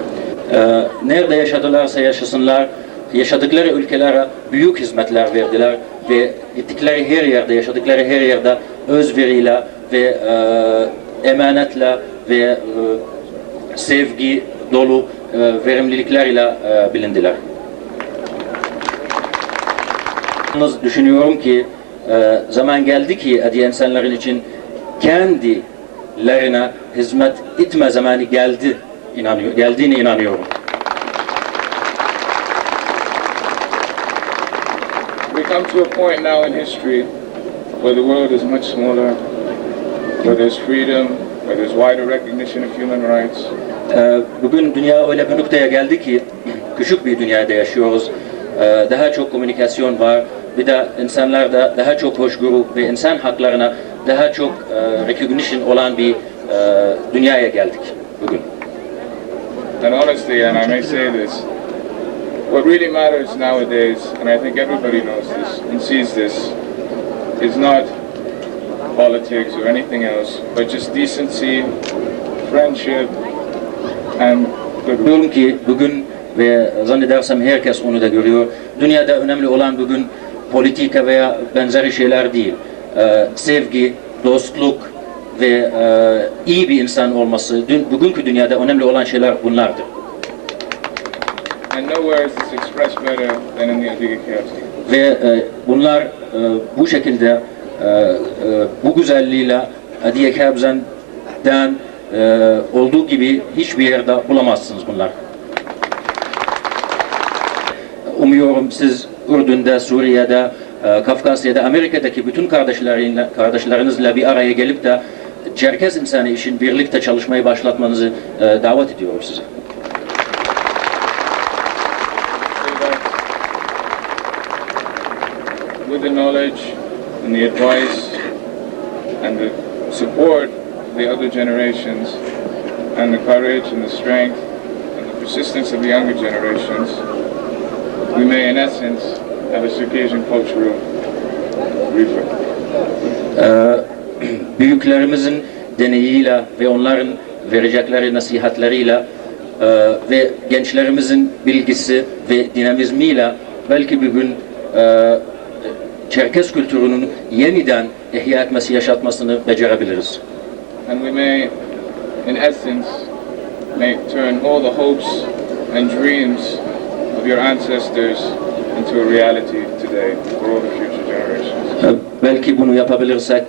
Nerede yaşadılarsa yaşasınlar, yaşadıkları ülkelere büyük hizmetler verdiler ve gittikleri her yerde, yaşadıkları her yerde özveriyle ve emanetle ve sevgi dolu verimliliklerle bilindiler. Yalnız düşünüyorum ki zaman geldi ki Adiye insanların için kendilerine hizmet etme zamanı geldiğine inanıyorum. We come to a point now in history where the world is much smaller, where there's freedom, where there's wider recognition of human rights. Bugün dünya öyle bir noktaya geldi ki küçük bir dünyada yaşıyoruz. Daha çok komünikasyon var. Bir de insanlarda daha çok hoşgörü ve insan haklarına daha çok recognition olan bir dünyaya geldik bugün. And honestly, and I may say this, what really matters nowadays, and I think everybody knows this and sees this, is not politics or anything else, but just decency, friendship, and goodwill. Diyorum ki bugün ve zannedersem herkes onu da görüyor. Dünyada önemli olan bugün politika veya benzeri şeyler değil. Sevgi, dostluk ve iyi bir insan olması. Bugünkü dünyada önemli olan şeyler bunlardır. And nowhere is this expressed better than in the Adiga Kabza. Ve bunlar bu şekilde bu güzelliğiyle Adiye Kabza'dan olduğu gibi hiçbir yerde bulamazsınız bunlar. Umuyorum siz Ürdün'de, Suriye'de, Kafkasya'da, Amerika'daki bütün kardeşlerinizle bir araya gelip de Çerkez insanı için birlikte çalışmayı başlatmanızı davet ediyorum size. With the knowledge and the advice and the support of the other generations and the courage and the strength and the persistence of the younger generations, we may in essence have a Circassian cultural rebirth. Büyüklerimizin deneyiyle ve onların verecekleri nasihatleriyle ve gençlerimizin bilgisi ve dinamizmiyle belki bir gün Çerkez kültürünün yeniden ihya etmesi, yaşatmasını becerebiliriz. And we may, in essence, may turn all the hopes and dreams of your ancestors into a reality today for all the future generations. Belki bunu yapabilirsek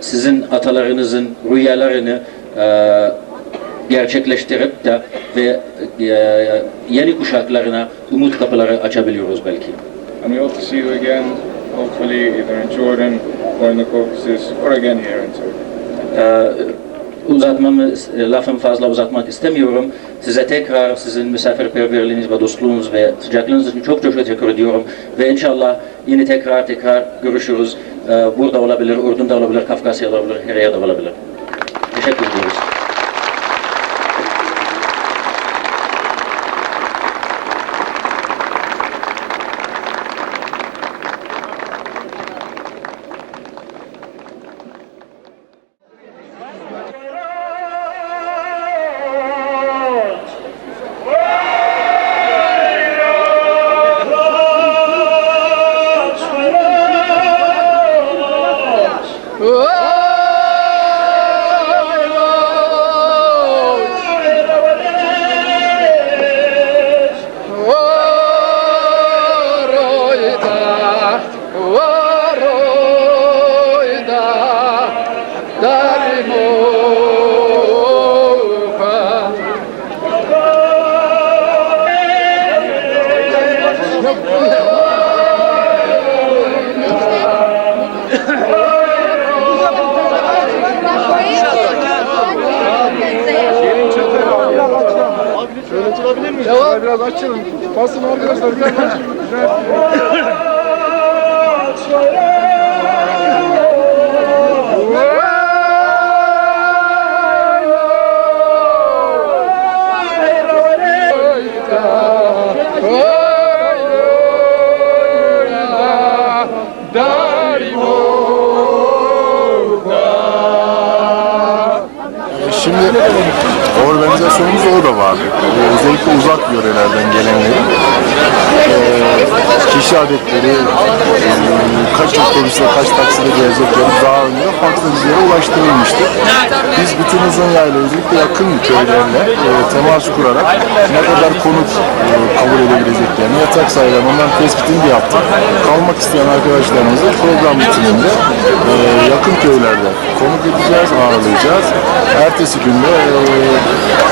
sizin atalarınızın rüyalarını gerçekleştirip de ve yeni kuşaklarına umut kapıları açabiliyoruz belki. And we hope to see you again, hopefully either in Jordan or in the Caucasus or again here in Turkey. lafımı fazla uzatmak istemiyorum. Size tekrar sizin misafirperverliğiniz ve dostluğunuz ve sıcaklığınız için çok teşekkür ediyorum. Ve inşallah yine tekrar görüşürüz. Burada olabilir, Ürdün'de olabilir, Kafkasya'da olabilir, her yerde olabilir. Teşekkür ediyoruz. Biraz açalım. Basın arkadaşlar biraz açın. Şimdi organizasyonumuzda o da vardı. Özellikle uzak yörelerden gelenlerin kişi adetleri, kaç otobüsle, kaç takside gelecekleri daha önce farklı bizlere ulaştırılmıştı. Biz bütün Uzunyayla özellikle yakın köylerle temas kurarak ne kadar konuk kabul edebileceklerini, yatak sayılarını onların tespitini de yaptık. Kalmak isteyen arkadaşlarımızı program bitiminde yakın köylerde konuk edeceğiz, ağırlayacağız. Ertesi günde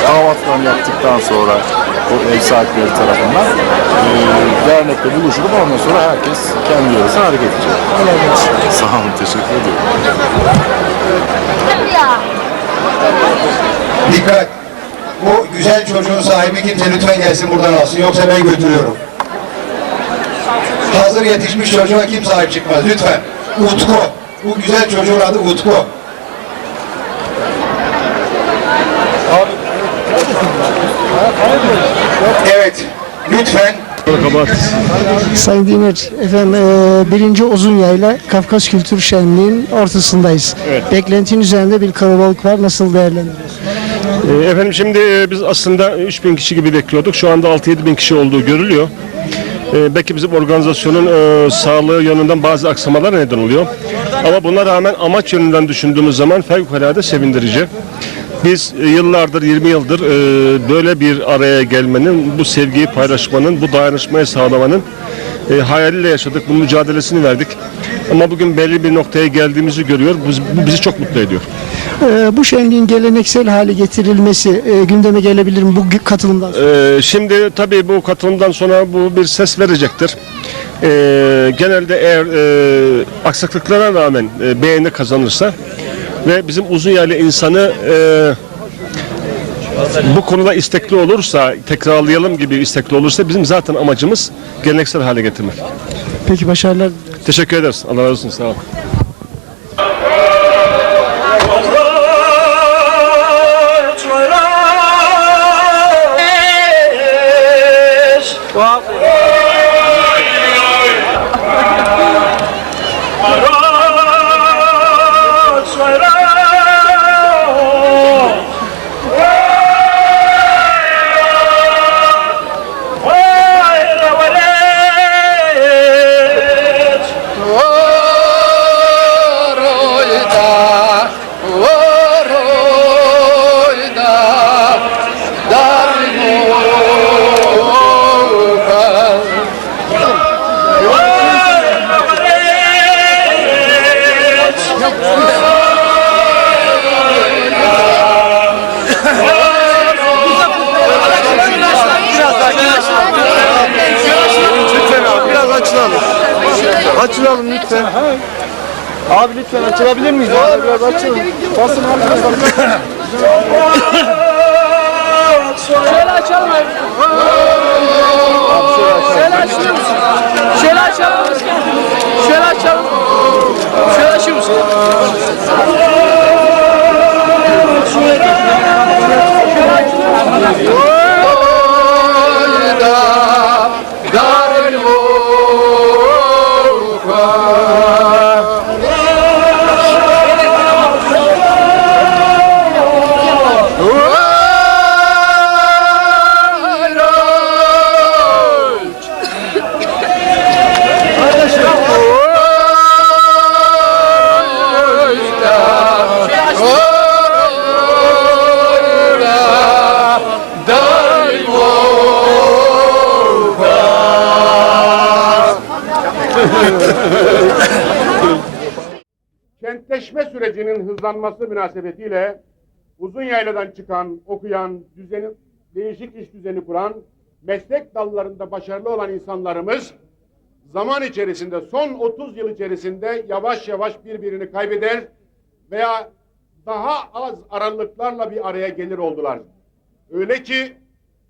kahvaltıdan yaptıktan sonra o ev sahipleri tarafından dernekte buluşulup ondan sonra herkes kendi yöresine hareket edecek. Sağ olun, teşekkür ediyorum. Dikkat! Bu güzel çocuğun sahibi kimse lütfen gelsin buradan alsın, yoksa ben götürüyorum. Hazır yetişmiş çocuğa kim sahip çıkmaz lütfen. Utku. Bu güzel çocuğun adı Utku. Evet, lütfen. Sayın Dinar, efendim birinci Uzunyayla Kafkas Kültür Şenliği'nin ortasındayız. Evet. Beklentinin üzerinde bir kalabalık var. Nasıl değerlendiriyorsunuz? Efendim şimdi biz aslında 3000 kişi gibi bekliyorduk. Şu anda 6-7 bin kişi olduğu görülüyor. Belki bizim organizasyonun sağlığı yönünden bazı aksamalar neden oluyor. Ama buna rağmen amaç yönünden düşündüğümüz zaman fevkalade sevindirici. Biz yıllardır, 20 yıldır böyle bir araya gelmenin, bu sevgiyi paylaşmanın, bu dayanışmayı sağlamanın hayaliyle yaşadık, bu mücadelesini verdik. Ama bugün belli bir noktaya geldiğimizi görüyor, bu bizi çok mutlu ediyor. Bu şenliğin geleneksel hale getirilmesi gündeme gelebilir mi bu katılımdan sonra? Şimdi tabii bu katılımdan sonra bu bir ses verecektir. Genelde eğer aksaklıklara rağmen beğeni kazanırsa ve bizim Uzunyaylı insanı bu konuda istekli olursa, tekrarlayalım gibi istekli olursa bizim zaten amacımız geleneksel hale getirmek. Peki, başarılar. Teşekkür ederiz. Allah razı olsun. Sağ olun. Açılalım lütfen. Abi lütfen açılabilir miyiz? Abi biraz açılın. Basın abi biraz açılın. Şöyle açalım abi. Şöyle açılır mısın? Şöyle açalım. Şöyle açalım. Şöyle açır mısın? Kentleşme sürecinin hızlanması münasebetiyle Uzunyayladan çıkan, okuyan, değişik iş düzeni kuran, meslek dallarında başarılı olan insanlarımız zaman içerisinde, son 30 yıl içerisinde yavaş yavaş birbirini kaybeder veya daha az aralıklarla bir araya gelir oldular. Öyle ki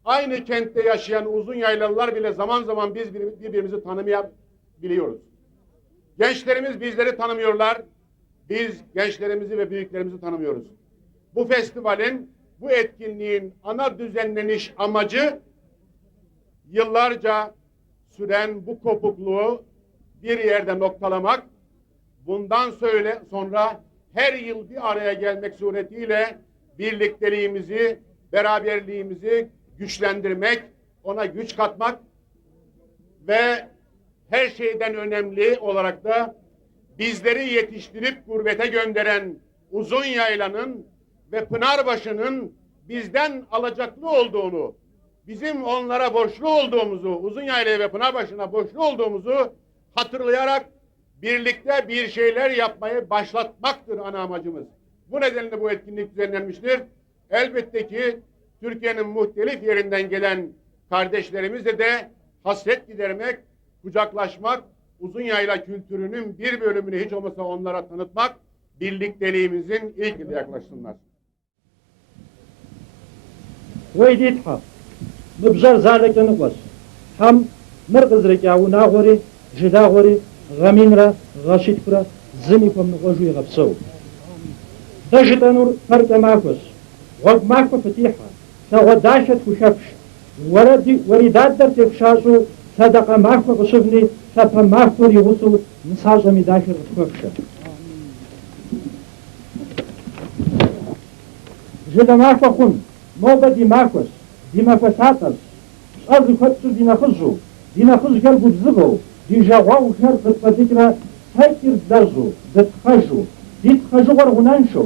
aynı kentte yaşayan Uzunyaylalılar bile zaman zaman biz birbirimizi tanımayabiliyoruz. Gençlerimiz bizleri tanımıyorlar. Biz gençlerimizi ve büyüklerimizi tanımıyoruz. Bu festivalin, bu etkinliğin ana düzenleniş amacı yıllarca süren bu kopukluğu bir yerde noktalamak, bundan sonra her yıl bir araya gelmek suretiyle birlikteliğimizi, beraberliğimizi güçlendirmek, ona güç katmak ve her şeyden önemli olarak da bizleri yetiştirip gurbete gönderen Uzunyaylanın ve Pınarbaşı'nın bizden alacaklı olduğunu, bizim onlara borçlu olduğumuzu, Uzunyayla'ya ve Pınarbaşı'na borçlu olduğumuzu hatırlayarak birlikte bir şeyler yapmayı başlatmaktır ana amacımız. Bu nedenle bu etkinlik düzenlenmiştir. Elbette ki Türkiye'nin muhtelif yerinden gelen kardeşlerimizle de hasret gidermek, kucaklaşmak, Uzunyayla kültürünün bir bölümünü hiç olmasa onlara tanıtmak, birlikteliğimizin ilk yaklaşsınlar. ويديتها مبجر زارك نقص هم مرقزرك يا وناغوري جداغوري غمينرا غاشيت فرا زميكم نقوجي غبسو دجتنور فرق ماكوس غد ماكو فتيحة سغداشت وشفش ورداد در تفشاسو صدق ماكو قصفني سفا ماكو يغسو نساجة مداشر غفشة جدا ماكو خون موبا دي ماكوس دي ماكوساتس أرض فتسو دي نخزو كالبو بزغو دي جاواو شرق الفتكرة تاكر دازو دتخجو دي تخجو ورغنانشو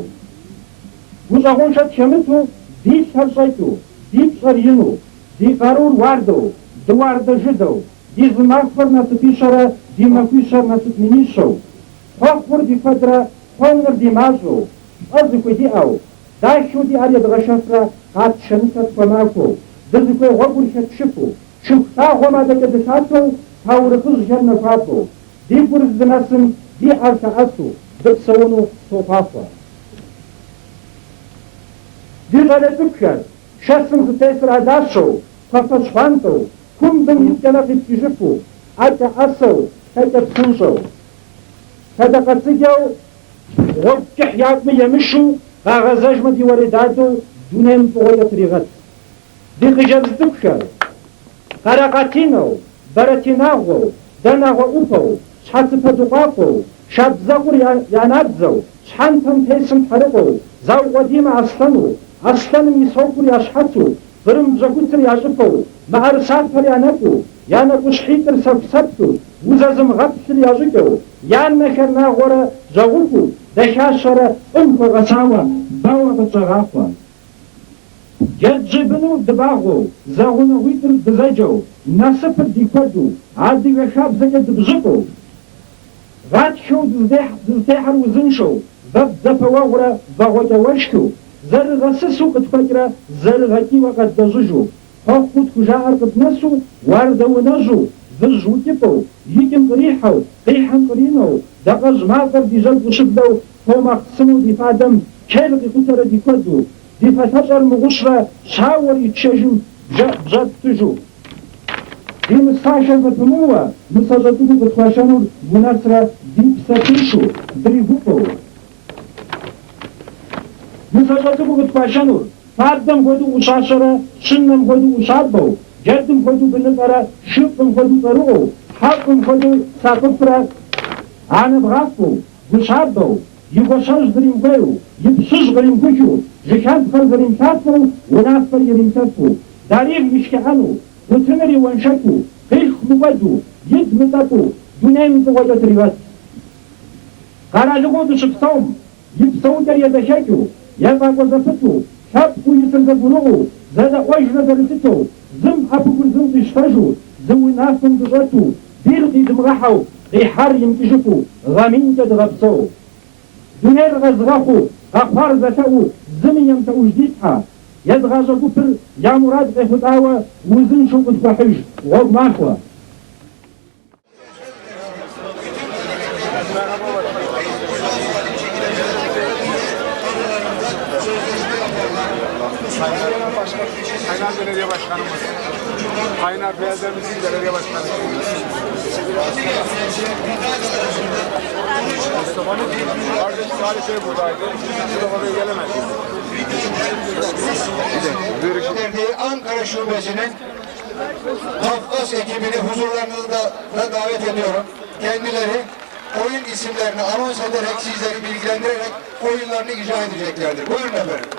وزاغون شد شمتو دي سرسايتو دي بصرينو دي قارور واردو دوار دجدو دي زماغفر نتفيشرة دي مكوشر نتفمينيشو خوخور دي فدرة خونر دي مازو أرض كوي دي أو داشو دي أريد غشفرة قاد شنسة فماكو دزكوي غبور شتشفو شفتا غما دك دساتو تاورخز جرن فاتو دي برز دناسم دي أرسا أسو دكسونو توفافا دي غالي تبشر شاسم ستيسر عداشو فافش فانتو كم دم يتكنا في تجفو أتا أسو هيتا بسنشو هذا قد سجاو غب كحيات ميمشو غازاج مدي وردادو دونين بغوية طريقات دي غجاب الدكشر قراقاتينو براتيناغو داناغو اوبو شحات فدقاقو شاب زاغور يانابزو شحانتم تيسم حرقو زاو قديم أصلانو ميسوكور ياشحاتو برم زاكوتر ياشفو معرسات فريانكو يانكو شحيتر سبسبتو وزازم غبسر ياجكو يان نخرنا غورا زاغوكو دشاشرة انكو غساوة باوا بطغافة جبنو دباغو زاغونا ويتر دزاجو ناسفر ديكودو عادي وشاب زجد بزقو غاد شو دزديحر وزنشو ذب زفوا غورا باغوتا وشكو زر غسسو قد فكرة زر غكي وقد دزجو خوخ قد كجاهر قد نسو واردو نزو بالجوتيبو يكم قريحو قيحن قرينو دقز ماقر دي جلب شبدو فوما قسمو دي فادم كيلقي قتر دي كدو دي فتجر مغشرة شاور يتشجم بجد تجو دي مستاشر بتموه مساجدو بتخاشنو بناسرة دي بساتيشو دريبوكو مساجدو بتخاشنو فادم خودو وشاشرة شنم خودو وشاربو جدم خودو بنقرة شقم خودو قرؤو حقم خودو ساقفرة عن بغاقو وشاربو يغشاش دريم بيو يبسوش غريم كشو جكاد خل غريم تاتو ونافر يريم تاتو داريغ يشكعنو وتمري وانشكو خيخ مبادو يد متاتو دونيم تغيرت ريوات قراجغو دشبتهم يبسو در يدشاكو يباقو زفتو شابكو يسرزبونو زادا واجنا درستو زم حبكو زم تشتاجو زوي ناسم دغاتو ديغدي دمغحو غيحار يمتجفو غامين تدغبسو دونير غزغاخو غفار زتاو زمي يمتاو جديدها يدغازو كفر يا مراد غيفتاوى وزن شو قد بحج وغ ماخوة Kaynar Belediye Başkanımız, Kaynar Belediyemizin Belediye Başkanımız. Mustafa'nın kardeşi Salih Bey buradaydı. Mustafa Bey gelemedi. Derneği Ankara Şubesi'nin Kafkas ekibini huzurlarınızda davet ediyorum. Kendileri oyun isimlerini anons ederek, sizleri bilgilendirerek oyunlarını icra edeceklerdir. Buyurun efendim.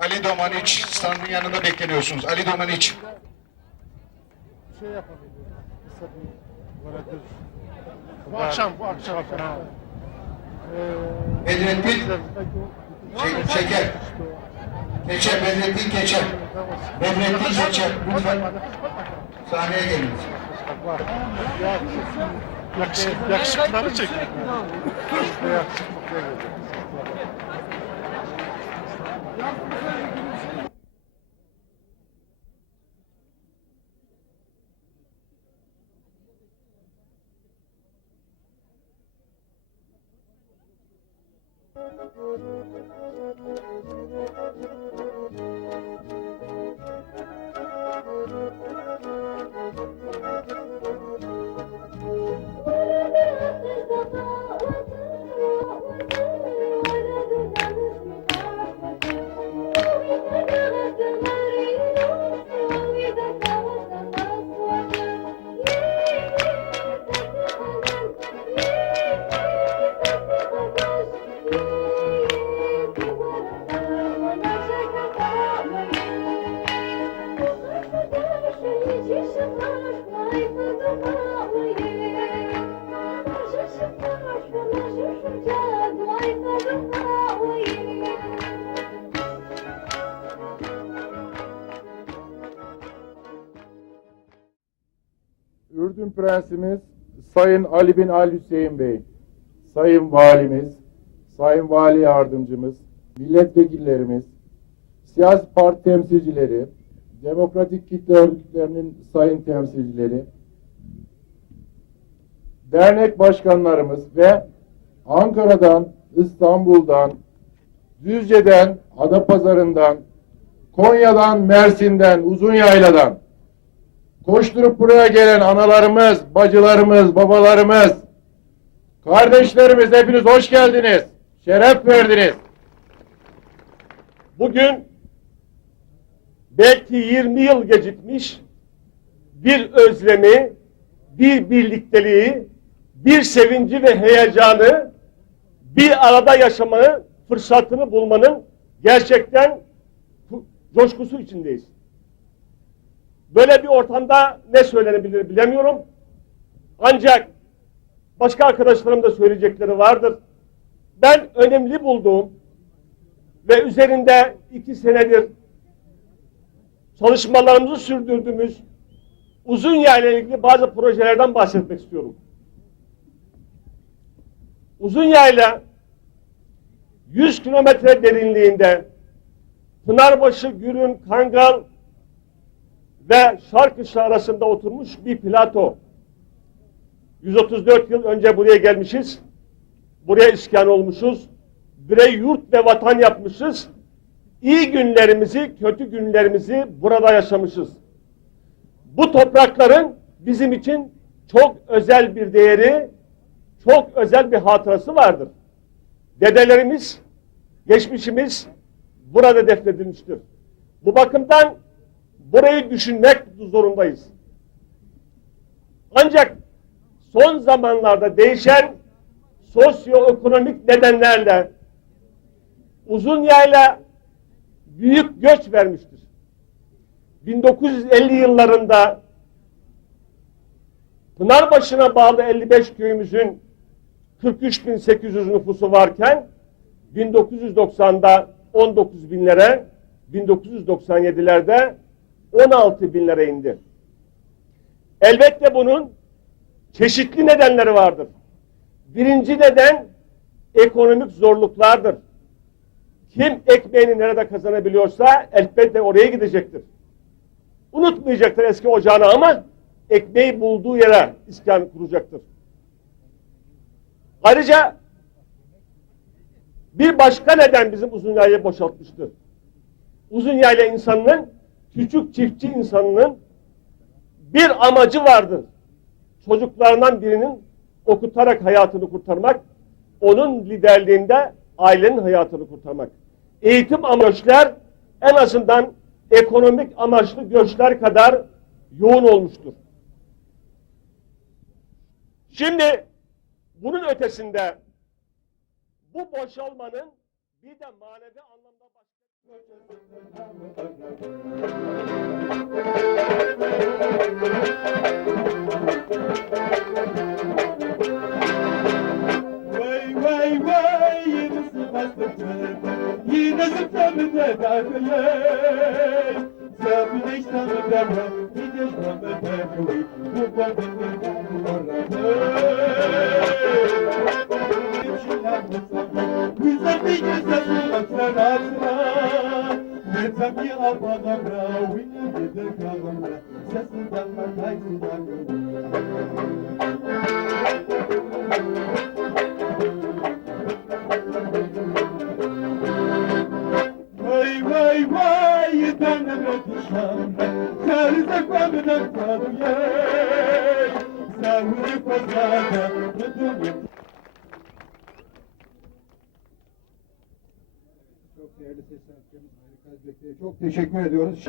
Ali Domaniç standın yanında bekleniyorsunuz. Ali Domaniç. Bu akşam. Bedrettin Şeker. Keçer, Bedrettin Keçer. Bedrettin Keçer. Lütfen sahneye geliniz. Yakışıklıları çek. Ürdün Prensimiz Sayın Ali bin Ali Hüseyin Bey, Sayın Valimiz, Sayın Vali Yardımcımız, milletvekillerimiz, siyasi parti temsilcileri, demokratik kitle örgütlerinin sayın temsilcileri, dernek başkanlarımız ve Ankara'dan, İstanbul'dan, Düzce'den, Adapazarı'ndan, Konya'dan, Mersin'den, Uzunyayladan koşturup buraya gelen analarımız, bacılarımız, babalarımız, kardeşlerimiz hepiniz hoş geldiniz. Şeref verdiniz. Bugün belki 20 yıl gecikmiş bir özlemi, bir birlikteliği, bir sevinci ve heyecanı bir arada yaşamanın fırsatını bulmanın gerçekten coşkusu içindeyiz. Böyle bir ortamda ne söylenebilir bilemiyorum. Ancak başka arkadaşlarım da söyleyecekleri vardır. Ben önemli bulduğum ve üzerinde 2 senedir çalışmalarımızı sürdürdüğümüz Uzunyayla ilgili bazı projelerden bahsetmek istiyorum. Uzunyayla 100 kilometre derinliğinde Pınarbaşı, Gürün, Kangal ve Şarkışla arasında oturmuş bir plato. 134 yıl önce buraya gelmişiz. Buraya iskan olmuşuz. Buraya yurt ve vatan yapmışız. İyi günlerimizi, kötü günlerimizi burada yaşamışız. Bu toprakların bizim için çok özel bir değeri, çok özel bir hatırası vardır. Dedelerimiz, geçmişimiz burada defnedilmiştir. Bu bakımdan burayı düşünmek zorundayız. Ancak son zamanlarda değişen sosyoekonomik nedenlerle Uzunyayla büyük göç vermiştir. 1950 yıllarında Pınarbaşı'na bağlı 55 köyümüzün 43.800 nüfusu varken 1990'da 19 binlere, 1997'lerde 16 binlere indi. Elbette bunun çeşitli nedenleri vardır. Birinci neden ekonomik zorluklardır. Kim ekmeğini nerede kazanabiliyorsa elbette oraya gidecektir. Unutmayacaktır eski ocağını ama ekmeği bulduğu yere iskan kuracaktır. Ayrıca bir başka neden bizim Uzunyaya'yı boşaltmıştır. Uzunyayla insanının, küçük çiftçi insanının bir amacı vardır. Çocuklarından birinin okutarak hayatını kurtarmak, onun liderliğinde ailenin hayatını kurtarmak. Eğitim amaçlar en azından ekonomik amaçlı göçler kadar yoğun olmuştur. Şimdi bunun ötesinde bu boşalmanın bir de manevi anlamda Vay vay vay yine sıkıştı yine zıplamada dargıyay sabine istamda bir de zıplamada koy bu kadar güzel bir güzel baklarına yeter ki almadan winni de kalma sesinden mataydan Vay vay vay tanrım etişam Kârıza kwamdan kalıyay Savuni fazlada Müdürüm Çok değerli ses sanatçımız Harika Bekir'e çok teşekkür ediyoruz.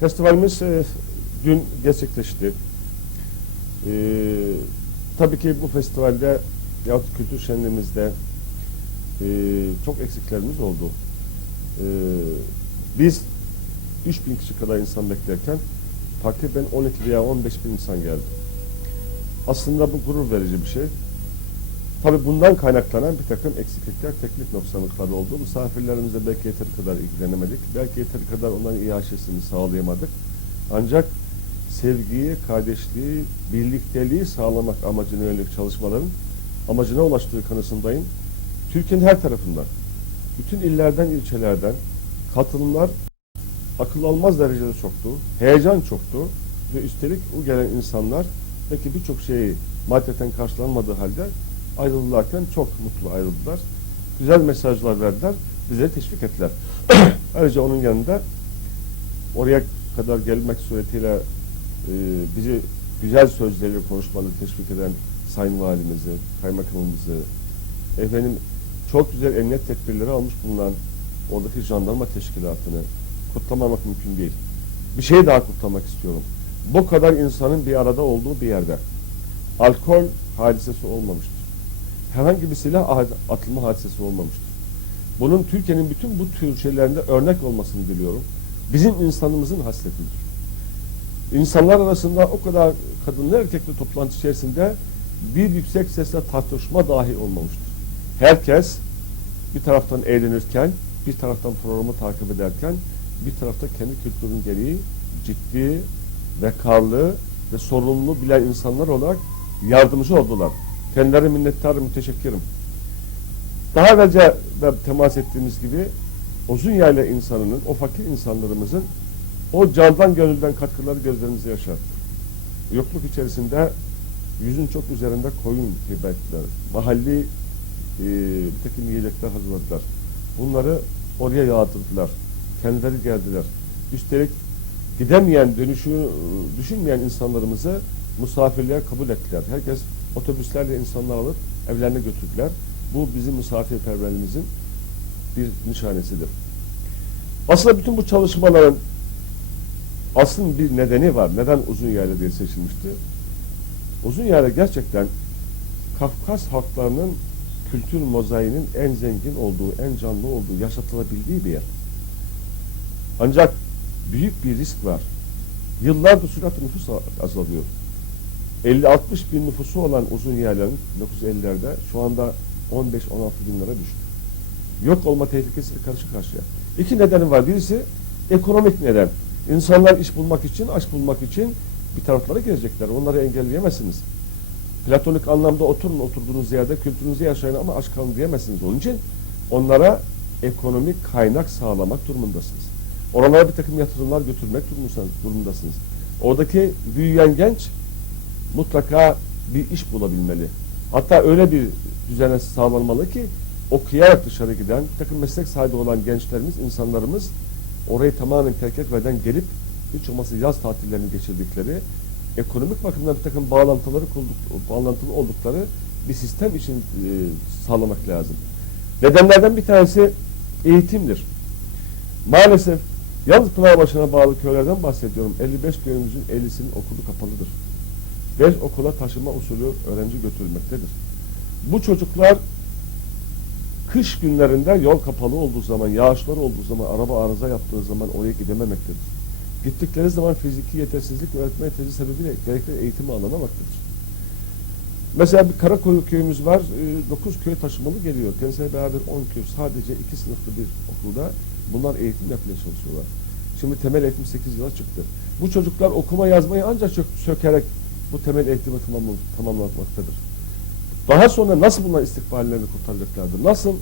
Festivalimiz dün gerçekleşti. Tabii ki bu festivalde yahut kültür şenliğimizde çok eksiklerimiz oldu. Biz 3000 kişi kadar insan beklerken takriben 12 veya 15 bin insan geldi. Aslında bu gurur verici bir şey. Tabii bundan kaynaklanan bir takım eksiklikler, teknik noksanlıklar oldu. Misafirlerimize belki yeteri kadar ilgilenemedik. Belki yeteri kadar onların iaşesini sağlayamadık. Ancak sevgiyi, kardeşliği, birlikteliği sağlamak amacına yönelik çalışmaların amacına ulaştığı kanısındayım. Türkiye'nin her tarafından, bütün illerden, ilçelerden katılımlar akıl almaz derecede çoktu. Heyecan çoktu. Ve üstelik o gelen insanlar belki birçok şeyi maddeten karşılanmadığı halde ayrılırlarken çok mutlu ayrıldılar. Güzel mesajlar verdiler. Bize teşvik ettiler. Ayrıca onun yanında oraya kadar gelmek suretiyle bizi güzel sözleriyle konuşmaları teşvik eden Sayın Valimizi, Kaymakamımızı, efendim çok güzel emniyet tedbirleri almış bulunan oradaki jandarma teşkilatını kutlamamak mümkün değil. Bir şey daha kutlamak istiyorum. Bu kadar insanın bir arada olduğu bir yerde alkol hadisesi olmamıştır. Herhangi bir silah atılma hadisesi olmamıştır. Bunun Türkiye'nin bütün bu tür şeylerinde örnek olmasını diliyorum. Bizim insanımızın hasletidir. İnsanlar arasında o kadar kadınlı erkekli toplantı içerisinde bir yüksek sesle tartışma dahi olmamıştır. Herkes bir taraftan eğlenirken, bir taraftan programı takip ederken, bir tarafta kendi kültürünün gereği ciddi, vekarlı ve sorumluluğu bilen insanlar olarak yardımcı oldular. Kendilerine minnettarım, müteşekkirim. Daha evvelce de temas ettiğimiz gibi Uzunyayla insanının, o fakir insanlarımızın o candan gönülden katkıları gözlerimizi yaşarttı. Yokluk içerisinde yüzün çok üzerinde koyun hibe ettiler. Mahalli bir takım yiyecekler hazırladılar. Bunları oraya yağdırdılar. Kendileri geldiler. Üstelik gidemeyen, dönüşü düşünmeyen insanlarımızı misafirliğe kabul ettiler. Herkes otobüslerle insanlar alıp evlerine götürdüler. Bu bizim misafirperverliğimizin bir nişanesidir. Aslında bütün bu çalışmaların aslında bir nedeni var. Neden Uzunyayla diye seçilmişti? Uzunyayla gerçekten Kafkas halklarının kültür mozaiğinin en zengin olduğu, en canlı olduğu, yaşatılabildiği bir yer. Ancak büyük bir risk var. Yıllardır süratli nüfus azalıyor. 50-60 bin nüfusu olan Uzunyaylan'ın 1950'lerde şu anda 15-16 binlere düştü. Yok olma tehlikesiyle karşı karşıya. İki nedeni var. Birisi ekonomik neden. İnsanlar iş bulmak için, aş bulmak için bir taraflara gelecekler. Onları engelleyemezsiniz. Platonik anlamda oturduğunuz yerde kültürünüzü yaşayın ama aç kalın diyemezsiniz. Onun için onlara ekonomik kaynak sağlamak durumundasınız. Oralara bir takım yatırımlar götürmek durumundasınız. Oradaki büyüyen genç mutlaka bir iş bulabilmeli. Hatta öyle bir düzene sağlanmalı ki okuyarak dışarı giden, bir takım meslek sahibi olan gençlerimiz, insanlarımız orayı tamamen terk etmeden gelip hiç olmazsa yaz tatillerini geçirdikleri, ekonomik bakımdan bir takım bağlantılı oldukları bir sistem için sağlamak lazım. Nedenlerden bir tanesi eğitimdir. Maalesef yalnız Pınarbaşı'na bağlı köylerden bahsediyorum. 55 köyümüzün 50'sinin okulu kapalıdır. 5 okula taşıma usulü öğrenci götürülmektedir. Bu çocuklar kış günlerinde yol kapalı olduğu zaman, yağışlar olduğu zaman, araba arıza yaptığı zaman oraya gidememektedir. Gittikleri zaman fiziki yetersizlik ve öğretmen yetersizliği sebebiyle gerekli eğitimi alınamaktadır. Mesela bir Karakoyu köyümüz var, 9 köy taşımalı geliyor. Kendisiyle beraber 10 köy, sadece 2 sınıflı bir okulda bunlar eğitim yapmaya çalışıyorlar. Şimdi temel eğitim 8 yıla çıktı. Bu çocuklar okuma yazmayı ancak sökerek bu temel eğitimi tamamlamaktadır. Daha sonra nasıl bunlar istikballerini kurtaracaklardır? Nasıl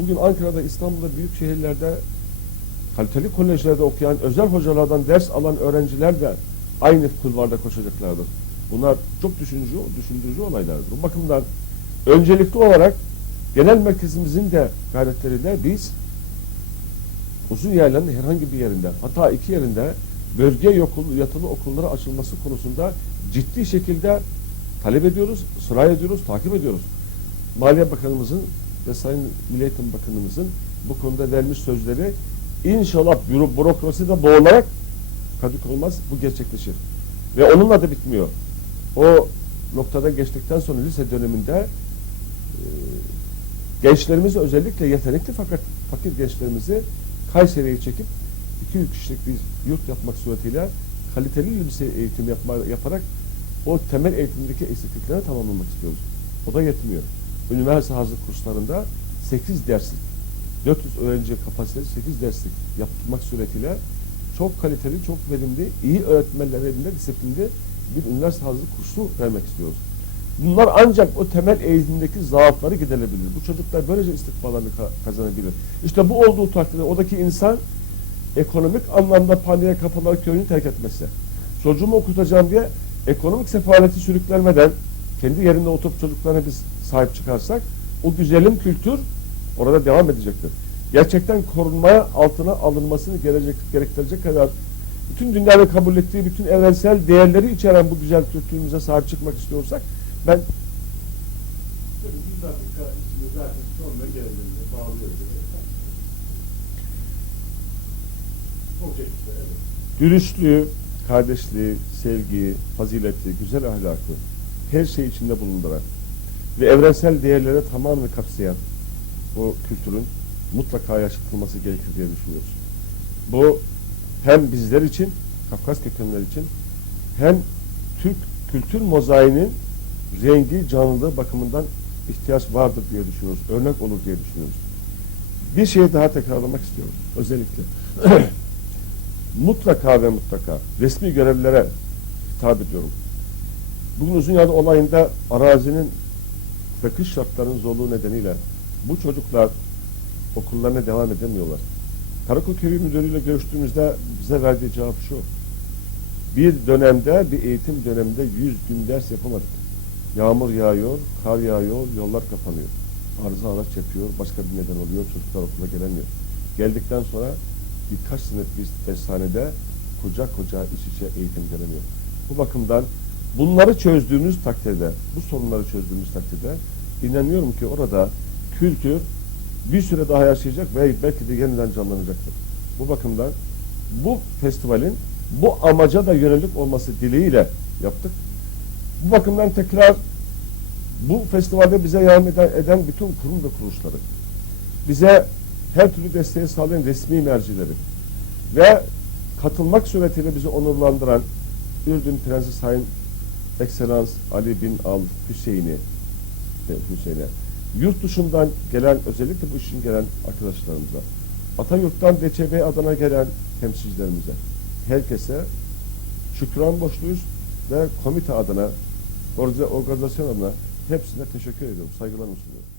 bugün Ankara'da, İstanbul'da, büyük şehirlerde kaliteli kolejlerde okuyan, özel hocalardan ders alan öğrenciler de aynı kulvarda koşacaklardır. Bunlar çok düşündürücü olaylardır. Bu bakımdan öncelikli olarak genel merkezimizin de gayretleriyle biz Uzunyaylan'ın herhangi bir yerinde, hatta 2 yerinde bölge yatılı okullara açılması konusunda ciddi şekilde talep ediyoruz, ısrar ediyoruz, takip ediyoruz. Maliye Bakanımızın ve Sayın Milli Eğitim Bakanımızın bu konuda vermiş sözleri inşallah bürokraside boğularak kadük olmaz, bu gerçekleşir. Ve onunla da bitmiyor. O noktada geçtikten sonra lise döneminde gençlerimizi, özellikle yetenekli fakat fakir gençlerimizi Kayseri'ye çekip 200 kişilik bir yurt yapmak suretiyle kaliteli lise eğitimi yaparak o temel eğitimdeki eksiklikleri tamamlamak istiyoruz. O da yetmiyor. Üniversite hazırlık kurslarında 8 derslik, 400 öğrenci kapasiteli 8 derslik yapmak suretiyle çok kaliteli, çok verimli, iyi öğretmenler elinde disiplinli bir üniversite hazırlık kursu vermek istiyoruz. Bunlar ancak o temel eğitimdeki zaafları giderebilir. Bu çocuklar böylece istikballarını kazanabilir. İşte bu olduğu takdirde oradaki insan ekonomik anlamda paniğe kapılarak köyünü terk etmezse, çocuğumu okutacağım diye ekonomik sefaleti sürüklenmeden kendi yerinde oturup çocuklarına biz sahip çıkarsak o güzelim kültür orada devam edecektir. Gerçekten korunmaya, altına alınmasını gerektirecek kadar bütün dünyanın kabul ettiği bütün evrensel değerleri içeren bu güzel kültürümüze sahip çıkmak istiyorsak ben bir dakika içinde zaten sonuna geldiğinde bağlıyoruz. Dürüstlüğü, kardeşliği, sevgiyi, fazileti, güzel ahlakı her şey içinde bulunduran ve evrensel değerlere tamamını kapsayan o kültürün mutlaka yaşatılması gerekir diye düşünüyoruz. Bu hem bizler için, Kafkas kökenler için hem Türk kültür mozaiğinin rengi, canlılığı bakımından ihtiyaç vardır diye düşünüyoruz. Örnek olur diye düşünüyoruz. Bir şeyi daha tekrarlamak istiyorum. Özellikle mutlaka ve mutlaka resmi görevlilere hitap ediyorum. Bugün Uzunyayla olayında arazinin ve kış şartlarının zorluğu nedeniyle bu çocuklar okullarına devam edemiyorlar. Karakol Köyü Müdürü'yle görüştüğümüzde bize verdiği cevap şu: bir dönemde, bir eğitim döneminde 100 gün ders yapamadık. Yağmur yağıyor, kar yağıyor, yollar kapanıyor. Arıza araç yapıyor, başka bir neden oluyor, çocuklar okula gelemiyor. Geldikten sonra birkaç sınıf bir dershanede koca koca iç içe eğitim göremiyor. Bu bakımdan bunları çözdüğümüz takdirde, bu sorunları çözdüğümüz takdirde inanıyorum ki orada kültür bir süre daha yaşayacak ve belki de yeniden canlanacaktır. Bu bakımdan bu festivalin bu amaca da yönelik olması dileğiyle yaptık. Bu bakımdan tekrar bu festivalde bize yardım eden bütün kurum ve kuruluşları, bize her türlü desteği sağlayan resmi mercileri ve katılmak suretiyle bizi onurlandıran Ürdün Prensi Sayın Ekselans Ali bin Al Hüseyin'e, yurt dışından gelen, özellikle bu için gelen arkadaşlarımıza, Atayurt'tan DÇB adına gelen temsilcilerimize, herkese şükran borçluyuz ve komite adına, organizasyon adına hepsine teşekkür ediyorum. Saygılarımı sunuyorum.